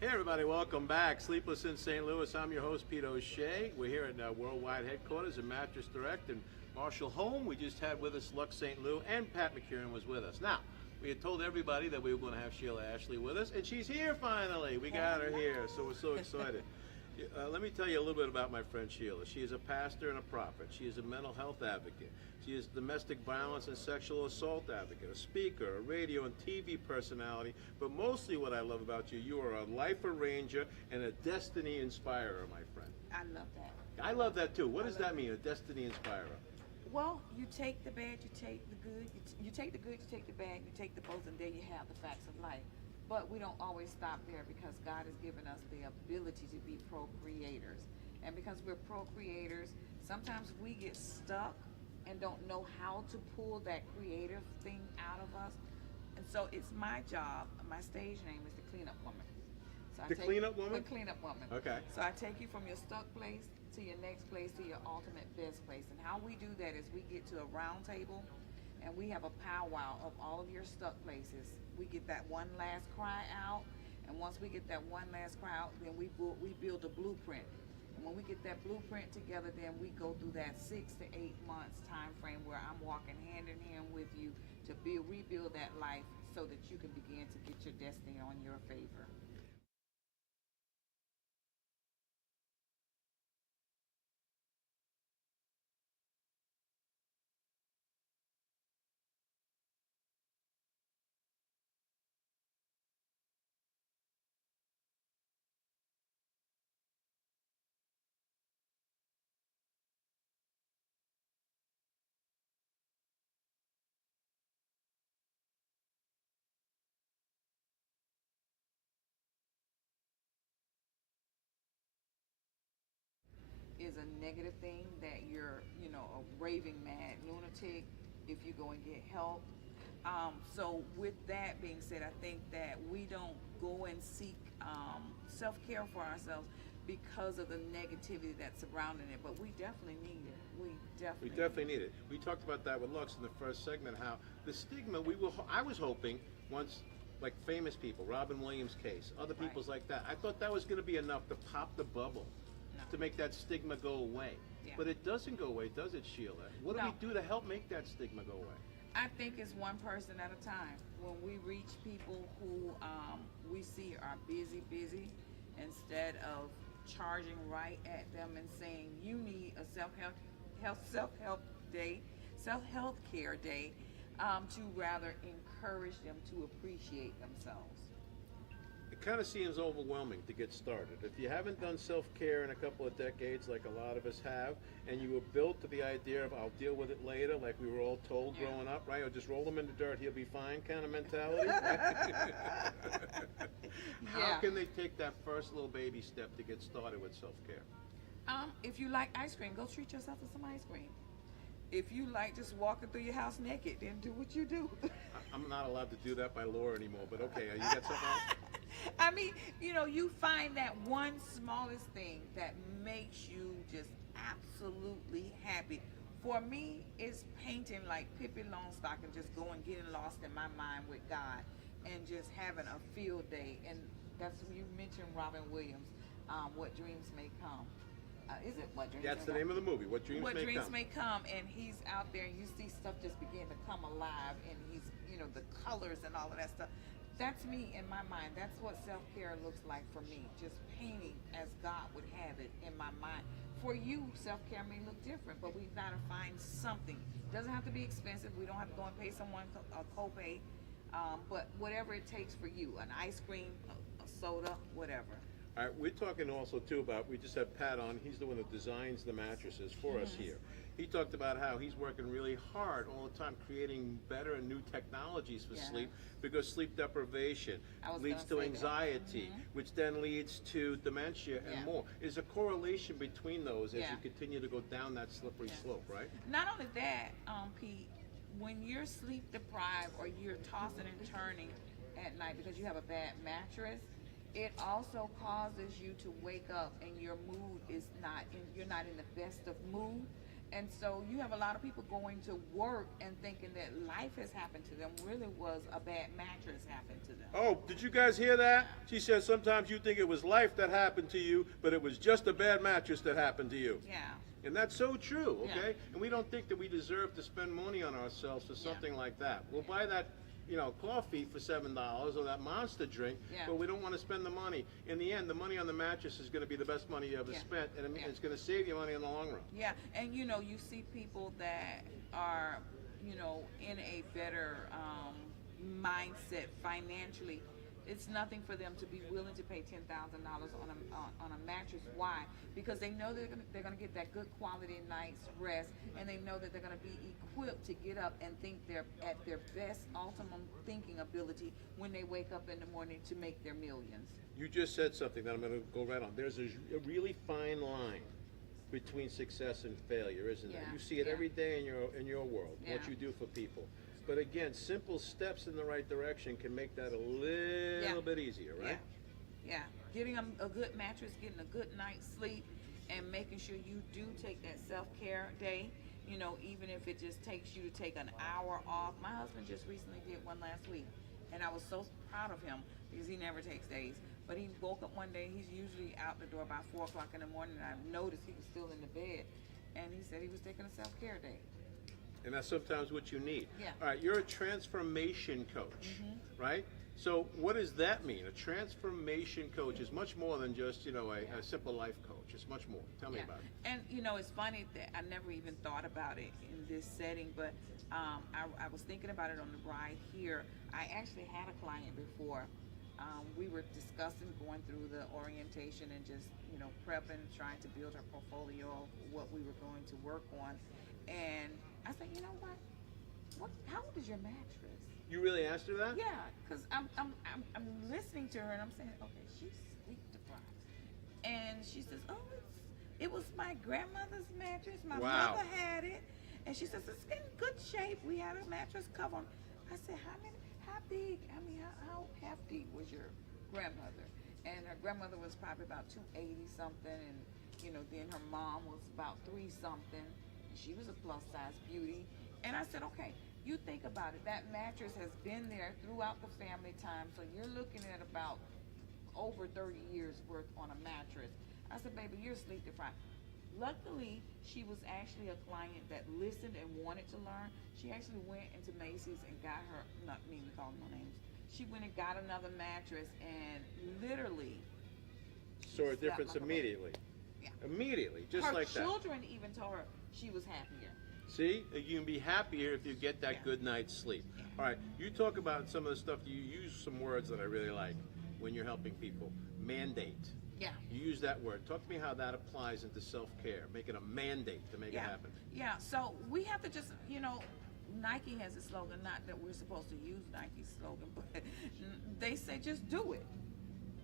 Hey everybody, welcome back. Sleepless in St. Louis. I'm your host, Pete O'Shea. We're here at Worldwide Headquarters at Mattress Direct in Marshall Home. We just had with us Lux St. Louis, and Pat McCurran was with us. Now, we had told everybody that we were going to have Sheila Ashley with us, and she's here finally. We got her here, so we're so excited. Let me tell you a little bit about my friend Sheila. She is a pastor and a prophet. She is a mental health advocate. She is a domestic violence and sexual assault advocate, a speaker, a radio and TV personality. But mostly what I love about you, you are a life arranger and a destiny inspirer, my friend. I love that. I love that too. What does that mean, a destiny inspirer? Well, you take the bad, you take the good, you take the good, you take the bad, you take the both, and there you have the facts of life. But we don't always stop there, because God has given us the ability to be procreators. And because we're procreators, sometimes we get stuck and don't know how to pull that creative thing out of us. And so it's my job, my stage name is the cleanup woman. So I The cleanup woman? The cleanup woman. Okay. So I take you from your stuck place to your next place to your ultimate best place. And how we do that is we get to a round table and we have a powwow of all of your stuck places. We get that one last cry out, and once we get that one last cry out, then we build a blueprint. And when we get that blueprint together, then we go through that 6 to 8 months time frame where I'm walking hand in hand with you to rebuild that life so that you can begin to get your destiny on your favor. Is a negative thing that you're, a raving mad lunatic if you go and get help. So with that being said, I think that we don't go and seek self-care for ourselves because of the negativity that's surrounding it, but we definitely need it. We definitely need it. We talked about that with Lux in the first segment, how the stigma, I was hoping once, like famous people, Robin Williams' case, other people's like that, I thought that was going to be enough to pop the bubble. To make that stigma go away. Yeah. But it doesn't go away, does it, Sheila? What do we do to help make that stigma go away? I think it's one person at a time. When we reach people who we see are busy, instead of charging right at them and saying, you need a self-help care day, to rather encourage them to appreciate themselves. It kind of seems overwhelming to get started. If you haven't done self-care in a couple of decades like a lot of us have, and you were built to the idea of I'll deal with it later, like we were all told growing up, right? Or just roll him in the dirt, he'll be fine kind of mentality. Right? How can they take that first little baby step to get started with self-care? If you like ice cream, go treat yourself to some ice cream. If you like just walking through your house naked, then do what you do. I'm not allowed to do that by law anymore, but okay, you got something else? I mean, you find that one smallest thing that makes you just absolutely happy. For me, it's painting like Pippi Longstocking and just going, getting lost in my mind with God and just having a field day. And that's when you mentioned Robin Williams, What Dreams May Come. Is it What Dreams May Come? That's the name of the movie, What Dreams May Come. What Dreams May Come, and he's out there and you see stuff just begin to come alive, and he's, the colors and all of that stuff. That's me in my mind. That's what self-care looks like for me, just painting as God would have it in my mind. For you, self-care may look different, but we've got to find something. It doesn't have to be expensive. We don't have to go and pay someone a copay, but whatever it takes for you, an ice cream, a soda, whatever. All right, we're talking also too about, we just had Pat on, he's the one that designs the mattresses for us here. He talked about how he's working really hard all the time creating better and new technologies for sleep, because sleep deprivation leads to anxiety, which then leads to dementia and more. There's a correlation between those as you continue to go down that slippery slope, right? Not only that, Pete, when you're sleep deprived or you're tossing and turning at night because you have a bad mattress, it also causes you to wake up and your mood is you're not in the best of mood. And so you have a lot of people going to work and thinking that life has happened to them, really was a bad mattress happened to them. Oh, did you guys hear that? She said sometimes you think it was life that happened to you, but it was just a bad mattress that happened to you. Yeah. And that's so true, okay? And we don't think that we deserve to spend money on ourselves for something like that. We'll buy that coffee for $7 or that Monster drink, but we don't want to spend the money. In the end, the money on the mattress is going to be the best money you ever spent, and it's going to save you money in the long run. Yeah, and you see people that are, in a better mindset financially. It's nothing for them to be willing to pay $10,000 on a mattress. Why? Because they know they're going to get that good quality night's rest, and they know that they're going to be equipped to get up and think they're at their best optimum thinking ability when they wake up in the morning to make their millions. You just said something that I'm going to go right on. There's a really fine line between success and failure, isn't there? You see it every day in your world, what you do for people. But again, simple steps in the right direction can make that a little bit easier, right? Yeah. getting them a good mattress, getting a good night's sleep, and making sure you do take that self-care day. You know, even if it just takes you to take an hour off. My husband just recently did one last week, and I was so proud of him because he never takes days. But he woke up one day, he's usually out the door about 4 o'clock in the morning, and I noticed he was still in the bed, and he said he was taking a self-care day. And that's sometimes what you need. Yeah. All right, you're a transformation coach, right? So what does that mean? A transformation coach is much more than just, a simple life coach. It's much more. Tell me about it. And it's funny that I never even thought about it in this setting, but I was thinking about it on the ride here. I actually had a client before. We were discussing going through the orientation and just, prepping, trying to build her portfolio of what we were going to work on. And I said, you know what? How old is your mattress? You really asked her that? Yeah, because I'm listening to her and I'm saying, okay, she's sleep deprived. And she says, oh, it was my grandmother's mattress. My mother had it. And she says, it's in good shape. We had a mattress cover on. I said, how big? How hefty was your grandmother? And her grandmother was probably about 280 something. And, then her mom was about 3 something. She was a plus size beauty. And I said, okay, you think about it. That mattress has been there throughout the family time. So you're looking at about over 30 years worth on a mattress. I said, baby, you're sleep deprived. Luckily, she was actually a client that listened and wanted to learn. She actually went into Macy's and got her, not me calling no names. She went and got another mattress and literally saw a difference immediately. Yeah. Immediately, just her like that. Her children even told her she was happier. See, you can be happier if you get that good night's sleep. All right, you talk about some of the stuff, you use some words that I really like when you're helping people. Mandate. Yeah. You use that word. Talk to me how that applies into self-care, make it a mandate to make it happen. Yeah, so we have to just, Nike has a slogan, not that we're supposed to use Nike's slogan, but they say just do it.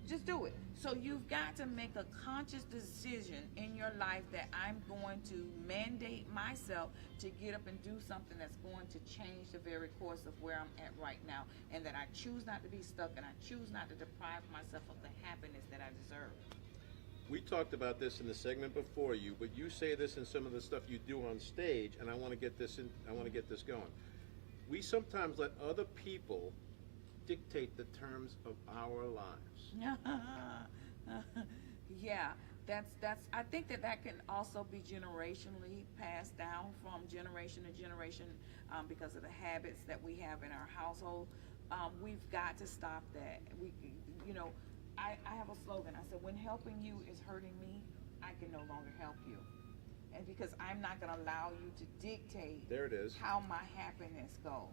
Just do it. So you've got to make a conscious decision in your life that I'm going to mandate myself to get up and do something that's going to change the very course of where I'm at right now, and that I choose not to be stuck, and I choose not to deprive myself of the happiness that I deserve. We talked about this in the segment before you, but you say this in some of the stuff you do on stage, and I want to get this going. We sometimes let other people dictate the terms of our lives. Yeah, that's I think that can also be generationally passed down from generation to generation because of the habits that we have in our household. We've got to stop that. I have a slogan. I said, when helping you is hurting me, I can no longer help you. And because I'm not going to allow you to dictate how my happiness goes.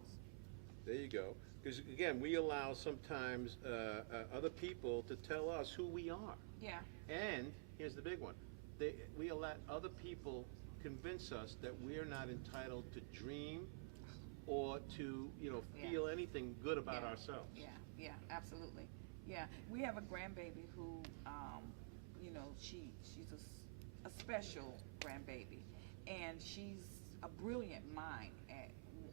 There you go. Because again, we allow sometimes other people to tell us who we are. Yeah. And here's the big one. We let other people convince us that we're not entitled to dream or to, feel anything good about ourselves. Yeah, absolutely. Yeah, we have a grandbaby who, she's a special grandbaby, and she's a brilliant mind.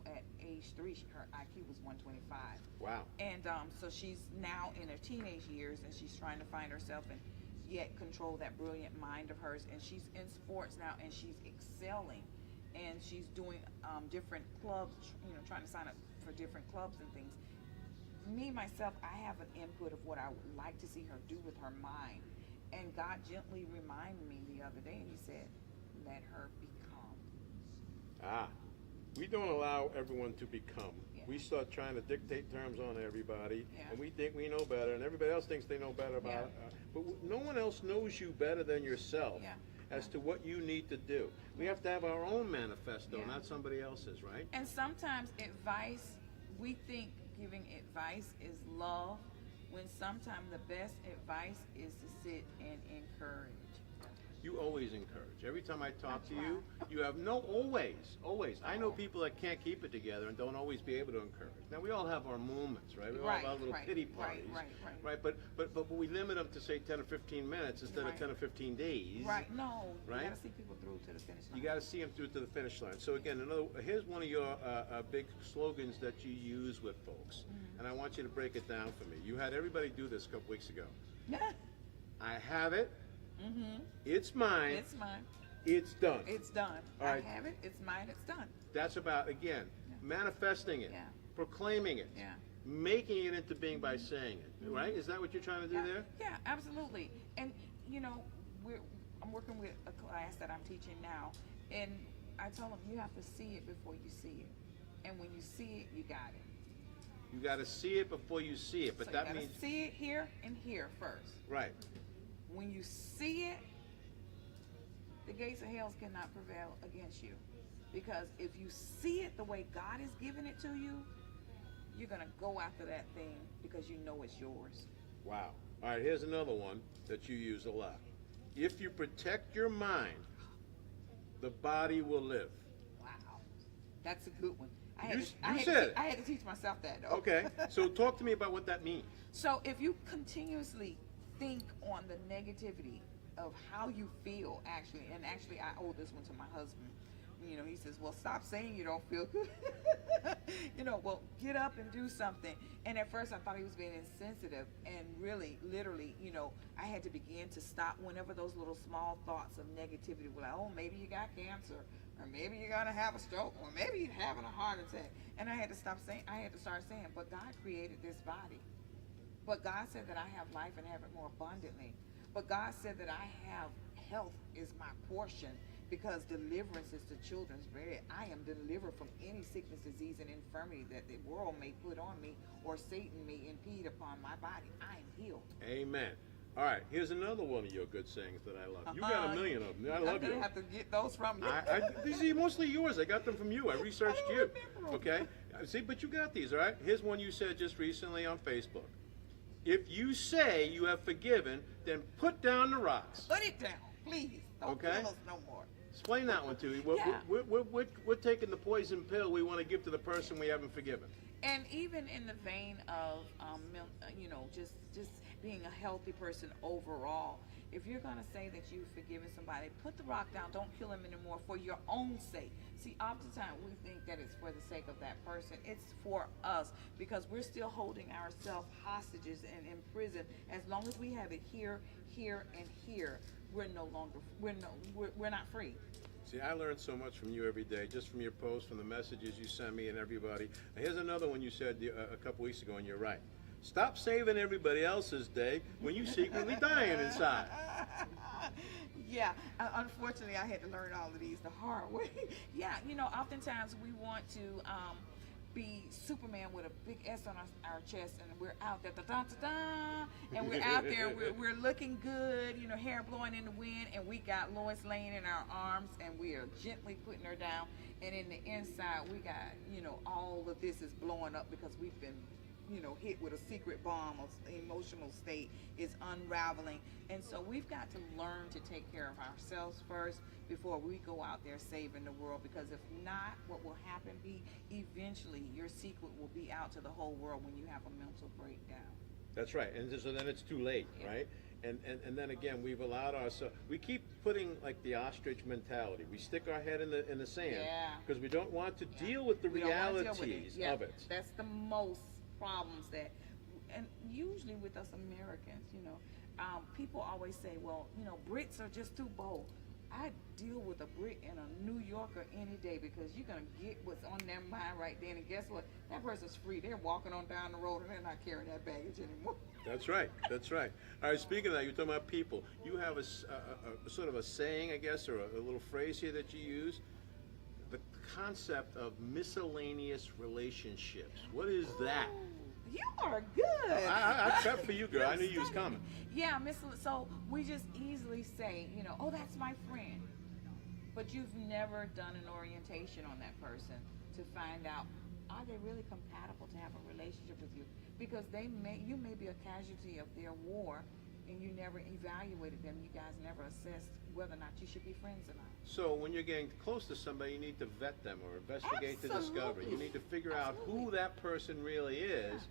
At age 3, her IQ was 125. Wow. And so she's now in her teenage years, and she's trying to find herself and yet control that brilliant mind of hers. And she's in sports now, and she's excelling, and she's doing different clubs, trying to sign up for different clubs and things. Me, myself, I have an input of what I would like to see her do with her mind. And God gently reminded me the other day, and he said, let her become. We don't allow everyone to become. We start trying to dictate terms on everybody, and we think we know better, and everybody else thinks they know better about it. But no one else knows you better than yourself as to what you need to do. We have to have our own manifesto, not somebody else's, right? And sometimes advice, we think giving advice is love, when sometimes the best advice is to sit and encourage. You always encourage. Every time I talk to you, you have always. I know people that can't keep it together and don't always be able to encourage. Now, we all have our moments, right? We all have our little pity parties. Right. But we limit them to, say, 10 or 15 minutes instead of 10 or 15 days. Right. No. Right? You got to see people through to the finish line. You got to see them through to the finish line. So, again, here's one of your big slogans that you use with folks. And I want you to break it down for me. You had everybody do this a couple weeks ago. I have it. Mm-hmm. It's mine. It's mine. It's done. It's done. All I right. have it. It's mine. It's done. That's about, again, manifesting it, Yeah. proclaiming it, Yeah. making it into being by saying it, right? Is that what you're trying to do there? Yeah, absolutely. And you know, I'm working with a class that I'm teaching now, and I told them you have to see it before you see it, and when you see it, you got it. You got to see it before you see it, but So that you means gotta see it here and here first. right. When you see it, the gates of hell cannot prevail against you, because if you see it the way God is giving it to you, you're gonna go after that thing because you know it's yours. Wow. All right, here's another one that you use a lot. If you protect your mind, the body will live. Wow, that's a good one. I You had said it. I had to teach myself that though. Okay, so talk to me about what that means. So if you continuously think on the negativity of how you feel, actually, and actually I owe this one to my husband. You know, he says, well, stop saying you don't feel good. You know, well, get up and do something. And at first I thought he was being insensitive, and really, literally, you know, I had to begin to stop whenever those little small thoughts of negativity were like, oh, maybe you got cancer, or maybe you're gonna have a stroke, or maybe you're having a heart attack. And I had to start saying, but God created this body. But God said that I have life and have it more abundantly. But God said that I have health is my portion, because deliverance is the children's bread. I am delivered from any sickness, disease, and infirmity that the world may put on me or Satan may impede upon my body. I am healed. Amen. All right, here's another one of your good sayings that I love. You got a million of them. I love you. I'm gonna have to get those from you. These are mostly yours. I got them from you. I researched you. Okay? See, but you got these, all right? Here's one you said just recently on Facebook. If you say you have forgiven, then put down the rocks. Put it down, please. Don't Okay. kill us no more. Explain that one to me. Yeah. We're taking the poison pill we want to give to the person we haven't forgiven. And even in the vein of, you know, just being a healthy person overall, if you're going to say that you've forgiven somebody, put the rock down. Don't kill him anymore for your own sake. See, oftentimes we think that it's for the sake of that person. It's for us, because we're still holding ourselves hostages and in prison. As long as we have it here, here, and here, we're not free. See, I learn so much from you every day, just from your posts, from the messages you send me and everybody. Now, here's another one you said a couple weeks ago, and you're right. Stop saving everybody else's day when you secretly dying inside. Yeah, unfortunately, I had to learn all of these the hard way. Yeah, you know, oftentimes we want to be Superman with a big S on our chest, and we're out there, and we're out there, we're looking good, you know, hair blowing in the wind, and we got Lois Lane in our arms, and we are gently putting her down, and in the inside, we got, you know, all of this is blowing up because we've been, you know, hit with a secret bomb. The emotional state is unraveling, and so we've got to learn to take care of ourselves first before we go out there saving the world, because if not, what will happen be eventually your secret will be out to the whole world when you have a mental breakdown. That's right, and so then it's too late, right? And then again, we've allowed ourselves. We keep putting like the ostrich mentality. We stick our head in the sand because we don't want to deal with the realities of it. That's the most problems that, and usually with us Americans, you know, people always say, well, you know, Brits are just too bold. I deal with a Brit and a New Yorker any day, because you're going to get what's on their mind right then, and guess what? That person's free. They're walking on down the road and they're not carrying that baggage anymore. That's right. That's right. All right, speaking of that, you're talking about people. You have a sort of a saying, I guess, or a little phrase here that you use. The concept of miscellaneous relationships. What is that? You are good. I prepped for you, girl. I knew you was coming. Yeah, so we just easily say, you know, oh, that's my friend. But you've never done an orientation on that person to find out, are they really compatible to have a relationship with you? Because you may be a casualty of their war, and you never evaluated them. You guys never assessed whether or not you should be friends or not. So when you're getting close to somebody, you need to vet them or investigate to discover. You need to figure out who that person really is.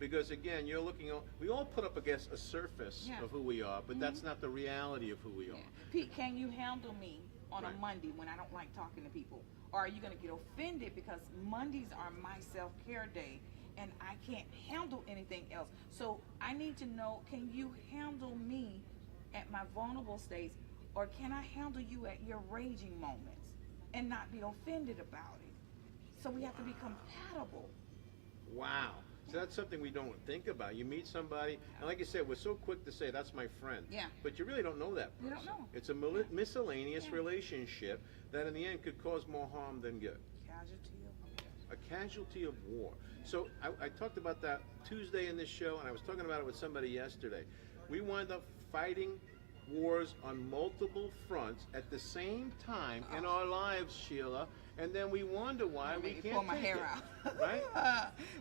Because again, you're looking, we all put up against a surface of who we are, but that's not the reality of who we are. Pete, can you handle me on a Monday when I don't like talking to people? Or are you going to get offended because Mondays are my self-care day, and I can't handle anything else. So I need to know, can you handle me at my vulnerable states, or can I handle you at your raging moments and not be offended about it? So we have to be compatible. Wow. So that's something we don't think about. You meet somebody, and like I said, we're so quick to say that's my friend. Yeah. But you really don't know that person. You don't know. It's a miscellaneous relationship that in the end could cause more harm than good. Casualty of A casualty of war. So I talked about that Tuesday in this show, and I was talking about it with somebody yesterday. We wind up fighting wars on multiple fronts at the same time in our lives, Sheila, and then we wonder why we can't pull my take hair it, out. right?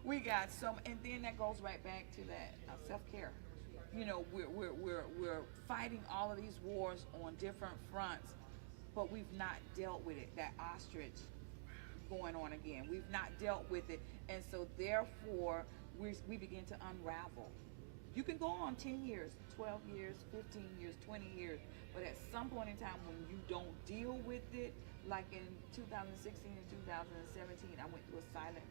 We got some, and then that goes right back to that self-care. You know, we're fighting all of these wars on different fronts, but we've not dealt with it. That ostrich going on again. We've not dealt with it, and so therefore we begin to unravel. You can go on 10 years, 12 years, 15 years, 20 years, but at some point in time when you don't deal with it, like in 2016 and 2017, I went through a silent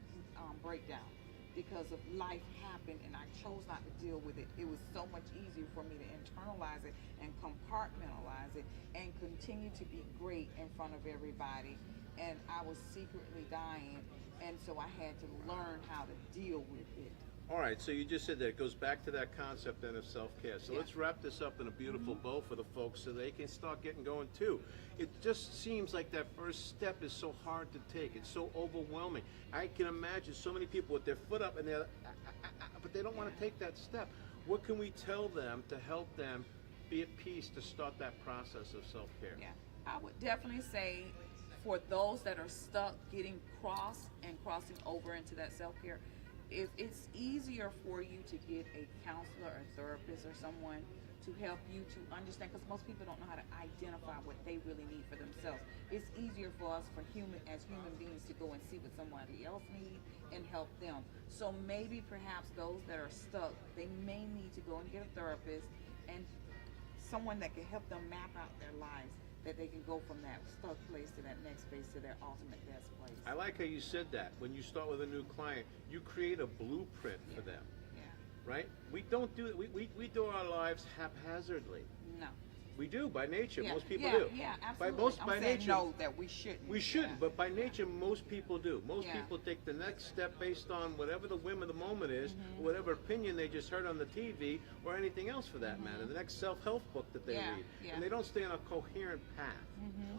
breakdown because of life happened and I chose not to deal with it. It was so much easier for me to internalize it and compartmentalize it and continue to be great in front of everybody. And I was secretly dying, and so I had to learn how to deal with it. All right, so you just said that it goes back to that concept then of self-care. So let's wrap this up in a beautiful bow for the folks so they can start getting going too. It just seems like that first step is so hard to take. It's so overwhelming. I can imagine so many people with their foot up and they're, but they don't want to take that step. What can we tell them to help them be at peace to start that process of self-care? Yeah, I would definitely say for those that are stuck getting crossing over into that self-care, it's easier for you to get a counselor or therapist or someone to help you to understand, because most people don't know how to identify what they really need for themselves. It's easier for us as human beings to go and see what somebody else needs and help them. So maybe perhaps those that are stuck, they may need to go and get a therapist and someone that can help them map out their lives, that they can go from that stuck place to that next place to their ultimate best place. I like how you said that. When you start with a new client, you create a blueprint for them. Yeah. Right? We don't do it. We do our lives haphazardly. No. We do by nature. Yeah, Most people yeah, do. Yeah, absolutely. By saying nature, no, that we shouldn't. we shouldn't, but by nature, most people do. Most Yeah. people take the next step based on whatever the whim of the moment is, or whatever opinion they just heard on the TV, or anything else for that matter. The next self-help book that they read, and they don't stay on a coherent path.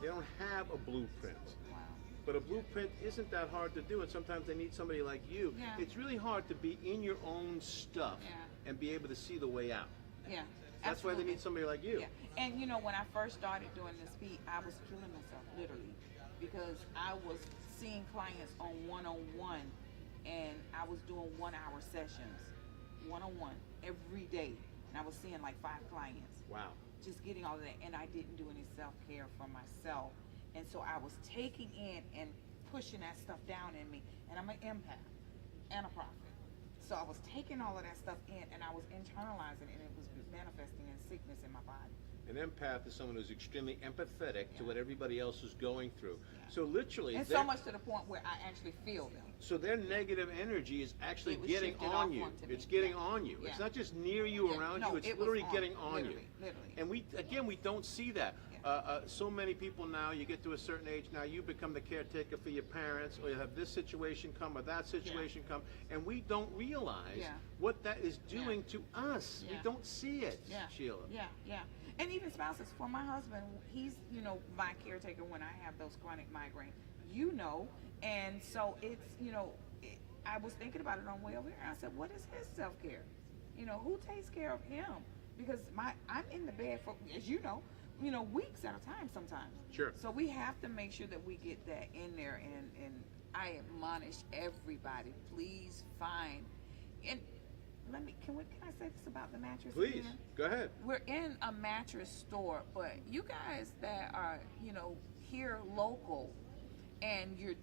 They don't have a blueprint. Wow. But a blueprint isn't that hard to do, and sometimes they need somebody like you. Yeah. It's really hard to be in your own stuff and be able to see the way out. Yeah. That's why they need somebody like you. Yeah. And you know, when I first started doing this beat, I was killing myself, literally, because I was seeing clients on one-on-one, and I was doing 1-hour sessions, one-on-one, every day. And I was seeing like 5 clients. Wow. Just getting all of that, and I didn't do any self-care for myself. And so I was taking in and pushing that stuff down in me, and I'm an empath and a prophet. So I was taking all of that stuff in, and I was internalizing it, and it was manifesting in sickness in my body. An empath is someone who's extremely empathetic to what everybody else is going through. So literally, And so much to the point where I actually feel them. So their negative energy is actually It was getting shifted on off you. onto me. It's getting Yeah. on you. Yeah. It's not just near you, around No, you. It's it was literally on, getting on literally, you. literally. And we don't see that. So many people now, you get to a certain age, now you become the caretaker for your parents, or you have this situation come or that situation come, and we don't realize what that is doing to us. We don't see it, Sheila. Yeah. And even spouses. For my husband, he's, my caretaker when I have those chronic migraines, and so it's, I was thinking about it on the way over here. I said, what is his self-care? Who takes care of him? Because I'm in the bed for, as you know, weeks at a time sometimes. Sure. So we have to make sure that we get that in there, and I admonish everybody, please find, and can I say this about the mattress? Please, again? go ahead. We're in a mattress store, but you guys that are, here local, and you're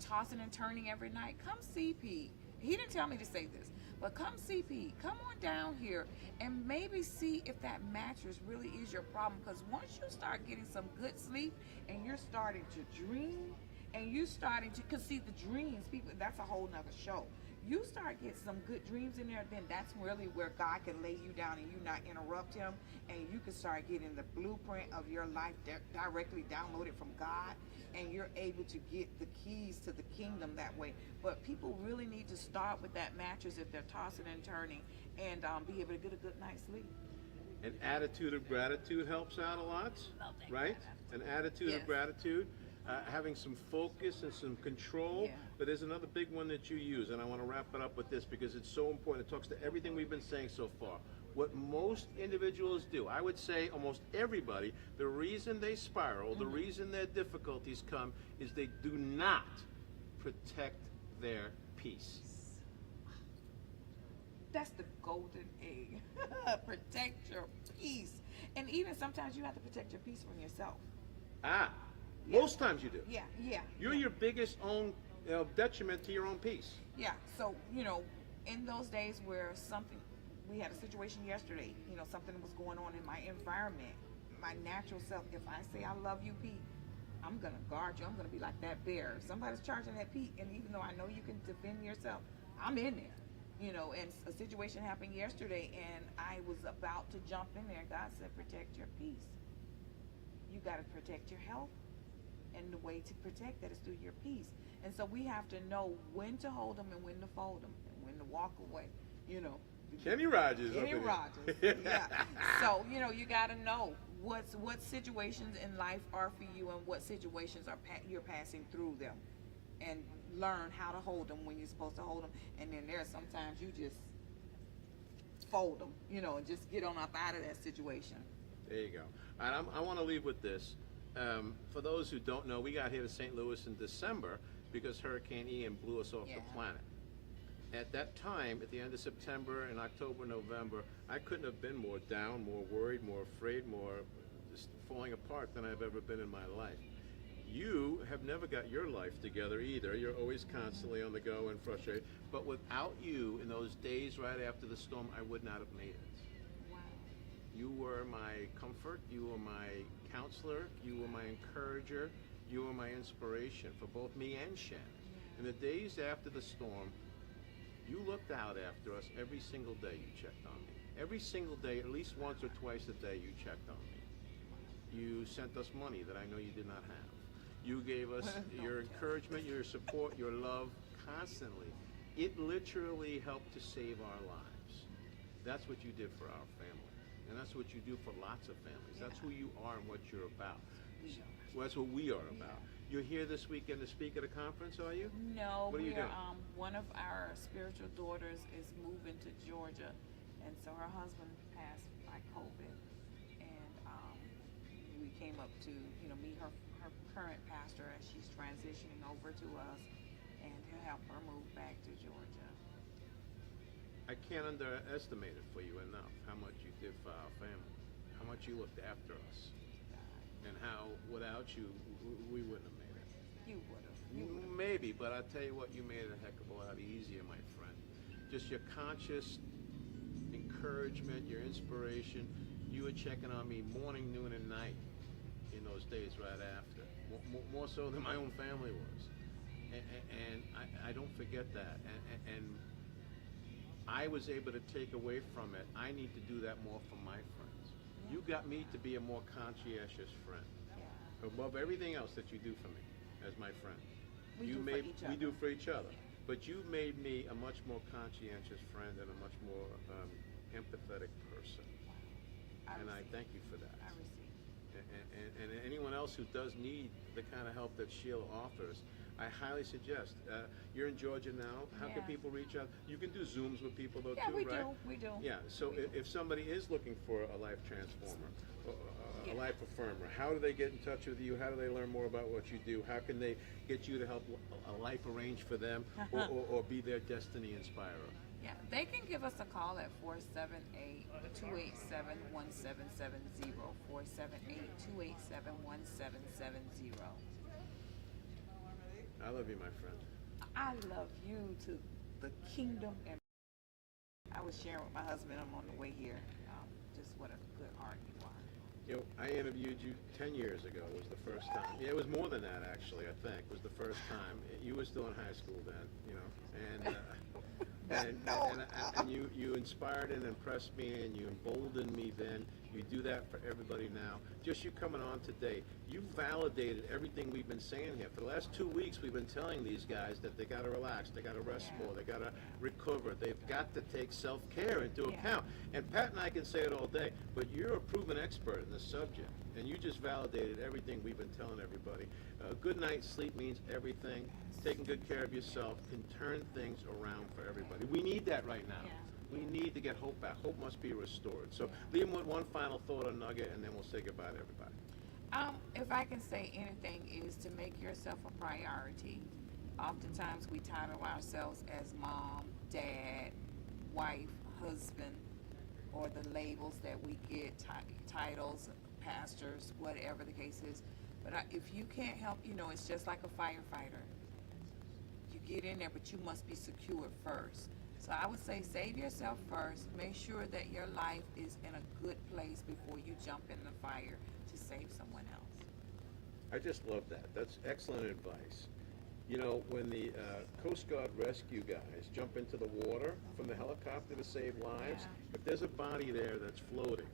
tossing and turning every night, come see Pete. He didn't tell me to say this, but come see Pete. Come on down here and maybe see if that mattress really is your problem. Because once you start getting some good sleep and you're starting to dream, and you starting to, because see, the dreams, people, that's a whole nother show. you start getting some good dreams in there, then that's really where God can lay you down and you not interrupt him, and you can start getting the blueprint of your life directly downloaded from God, and you're able to get the keys to the kingdom that way. But people really need to start with that mattress if they're tossing and turning, and be able to get a good night's sleep. An attitude of gratitude helps out a lot, right? An attitude of gratitude, having some focus and some control. Yeah. But there's another big one that you use, and I want to wrap it up with this because it's so important. It talks to everything we've been saying so far. What most individuals do, I would say almost everybody, the reason they spiral, the reason their difficulties come, is they do not protect their peace. That's the golden egg. Protect your peace. And even sometimes you have to protect your peace from yourself. Most times you do. Yeah. You're your biggest own detriment to your own peace. Yeah. So, in those days where we had a situation yesterday, something was going on in my environment, my natural self, if I say I love you, Pete, I'm going to guard you. I'm going to be like that bear. If somebody's charging at Pete, and even though I know you can defend yourself, I'm in there. And a situation happened yesterday, and I was about to jump in there. God said, protect your peace. You got to protect your health, and the way to protect that is through your peace. And so we have to know when to hold them and when to fold them, and when to walk away. Kenny Rogers. Kenny Rogers. Yeah. So you got to know what situations in life are for you, and what situations you're passing through them, and learn how to hold them when you're supposed to hold them. And then there's sometimes you just fold them, and just get on up out of that situation. There you go. And I want to leave with this. For those who don't know, we got here to St. Louis in December because Hurricane Ian blew us off the planet. At that time, at the end of September and October, November, I couldn't have been more down, more worried, more afraid, more just falling apart than I've ever been in my life. You have never got your life together either. You're always constantly on the go and frustrated. But without you, in those days right after the storm, I would not have made it. Wow. You were my comfort. You were my counselor. You were my encourager. You were my inspiration for both me and Shannon. In the days after the storm, you looked out after us every single day. You checked on me. Every single day, at least once or twice a day, you checked on me. You sent us money that I know you did not have. You gave us your encouragement, your support, your love constantly. It literally helped to save our lives. That's what you did for our family. And that's what you do for lots of families. That's who you are and what you're about. Well, that's what we are about. You're here this weekend to speak at a conference, are you? No, what are you doing? One of our spiritual daughters is moving to Georgia, and so her husband passed by COVID, and we came up to meet her current pastor as she's transitioning over to us, and to help her move back to Georgia. I can't underestimate it for you enough, how much you did for our family, how much you looked after us, and how without you, we wouldn't have made it. You would have. Maybe, but I tell you what, you made it a heck of a lot easier, my friend. Just your conscious encouragement, your inspiration. You were checking on me morning, noon, and night in those days right after. More so than my own family was. And I don't forget that. And I was able to take away from it. I need to do that more for my friends. You got me to be a more conscientious friend. Above everything else that you do for me as my friend. We do for each other. But you made me a much more conscientious friend and a much more empathetic person. And I thank you for that. I receive. And anyone else who does need the kind of help that Sheila offers, I highly suggest. You're in Georgia now. How can people reach out? You can do Zooms with people though too, right? We do. Yeah, so if somebody is looking for a life transformer, a life affirmer, how do they get in touch with you? How do they learn more about what you do? How can they get you to help a life arrange for them or be their destiny inspirer? Yeah, they can give us a call at 478-287-1770, 478-287-1770. I love you, my friend. I love you to the kingdom. And I was sharing with my husband, I'm on the way here, just what a good heart you are. I interviewed you 10 years ago was the first time. Yeah, it was more than that actually, I think, was the first time. You were still in high school then, and And you inspired and impressed me, and you emboldened me then. You do that for everybody now. Just you coming on today, you validated everything we've been saying here. For the last 2 weeks, we've been telling these guys that they got to relax, they got to rest more, they got to recover, they've got to take self-care into account. And Pat and I can say it all day, but you're a proven expert in this subject, and you just validated everything we've been telling everybody. A good night's sleep means everything. Taking good care of yourself can turn things around for everybody. We need that right now. We need to get hope back. Hope must be restored. So leave them with one final thought or nugget, and then we'll say goodbye to everybody. If I can say anything, is to make yourself a priority. Oftentimes we title ourselves as mom, dad, wife, husband, or the labels that we get, titles, pastors, whatever the case is. But if you can't help, it's just like a firefighter. You get in there, but you must be secure first. So I would say save yourself first. Make sure that your life is in a good place before you jump in the fire to save someone else. I just love that. That's excellent advice. When the Coast Guard rescue guys jump into the water from the helicopter to save lives, if there's a body there that's floating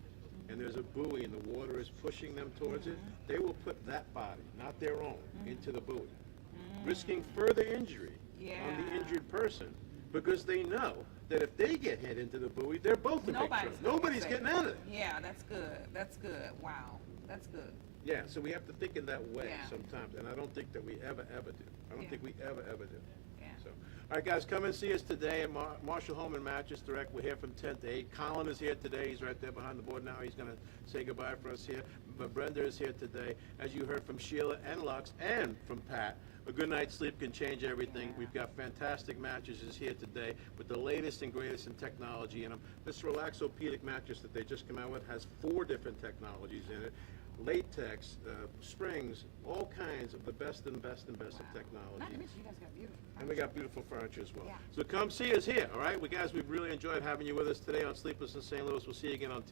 and there's a buoy and the water is pushing them towards it, they will put that body, not their own, into the buoy, risking further injury on the injured person, because they know that if they get hit into the buoy, they're both in big trouble. Nobody's getting out of it. Yeah, that's good. That's good. Wow, that's good. Yeah, so we have to think in that way sometimes, and I don't think that we ever do. I don't think we ever do. Yeah. So, all right, guys, come and see us today at Marshall Home and Mattress Direct. We're here from 10 to 8. Colin is here today. He's right there behind the board now. He's going to say goodbye for us here. But Brenda is here today. As you heard from Sheila and Lux and from Pat, a good night's sleep can change everything. We've got fantastic mattresses here today with the latest and greatest in technology in them. This Relaxopedic mattress that they just came out with has 4 different technologies in it. Latex, springs, all kinds of the best and best and best of technology. Not to mention you guys got beautiful furniture. And we got beautiful furniture as well. Yeah. So come see us here, all right? Guys, we've really enjoyed having you with us today on Sleepless in St. Louis. We'll see you again on Tuesday.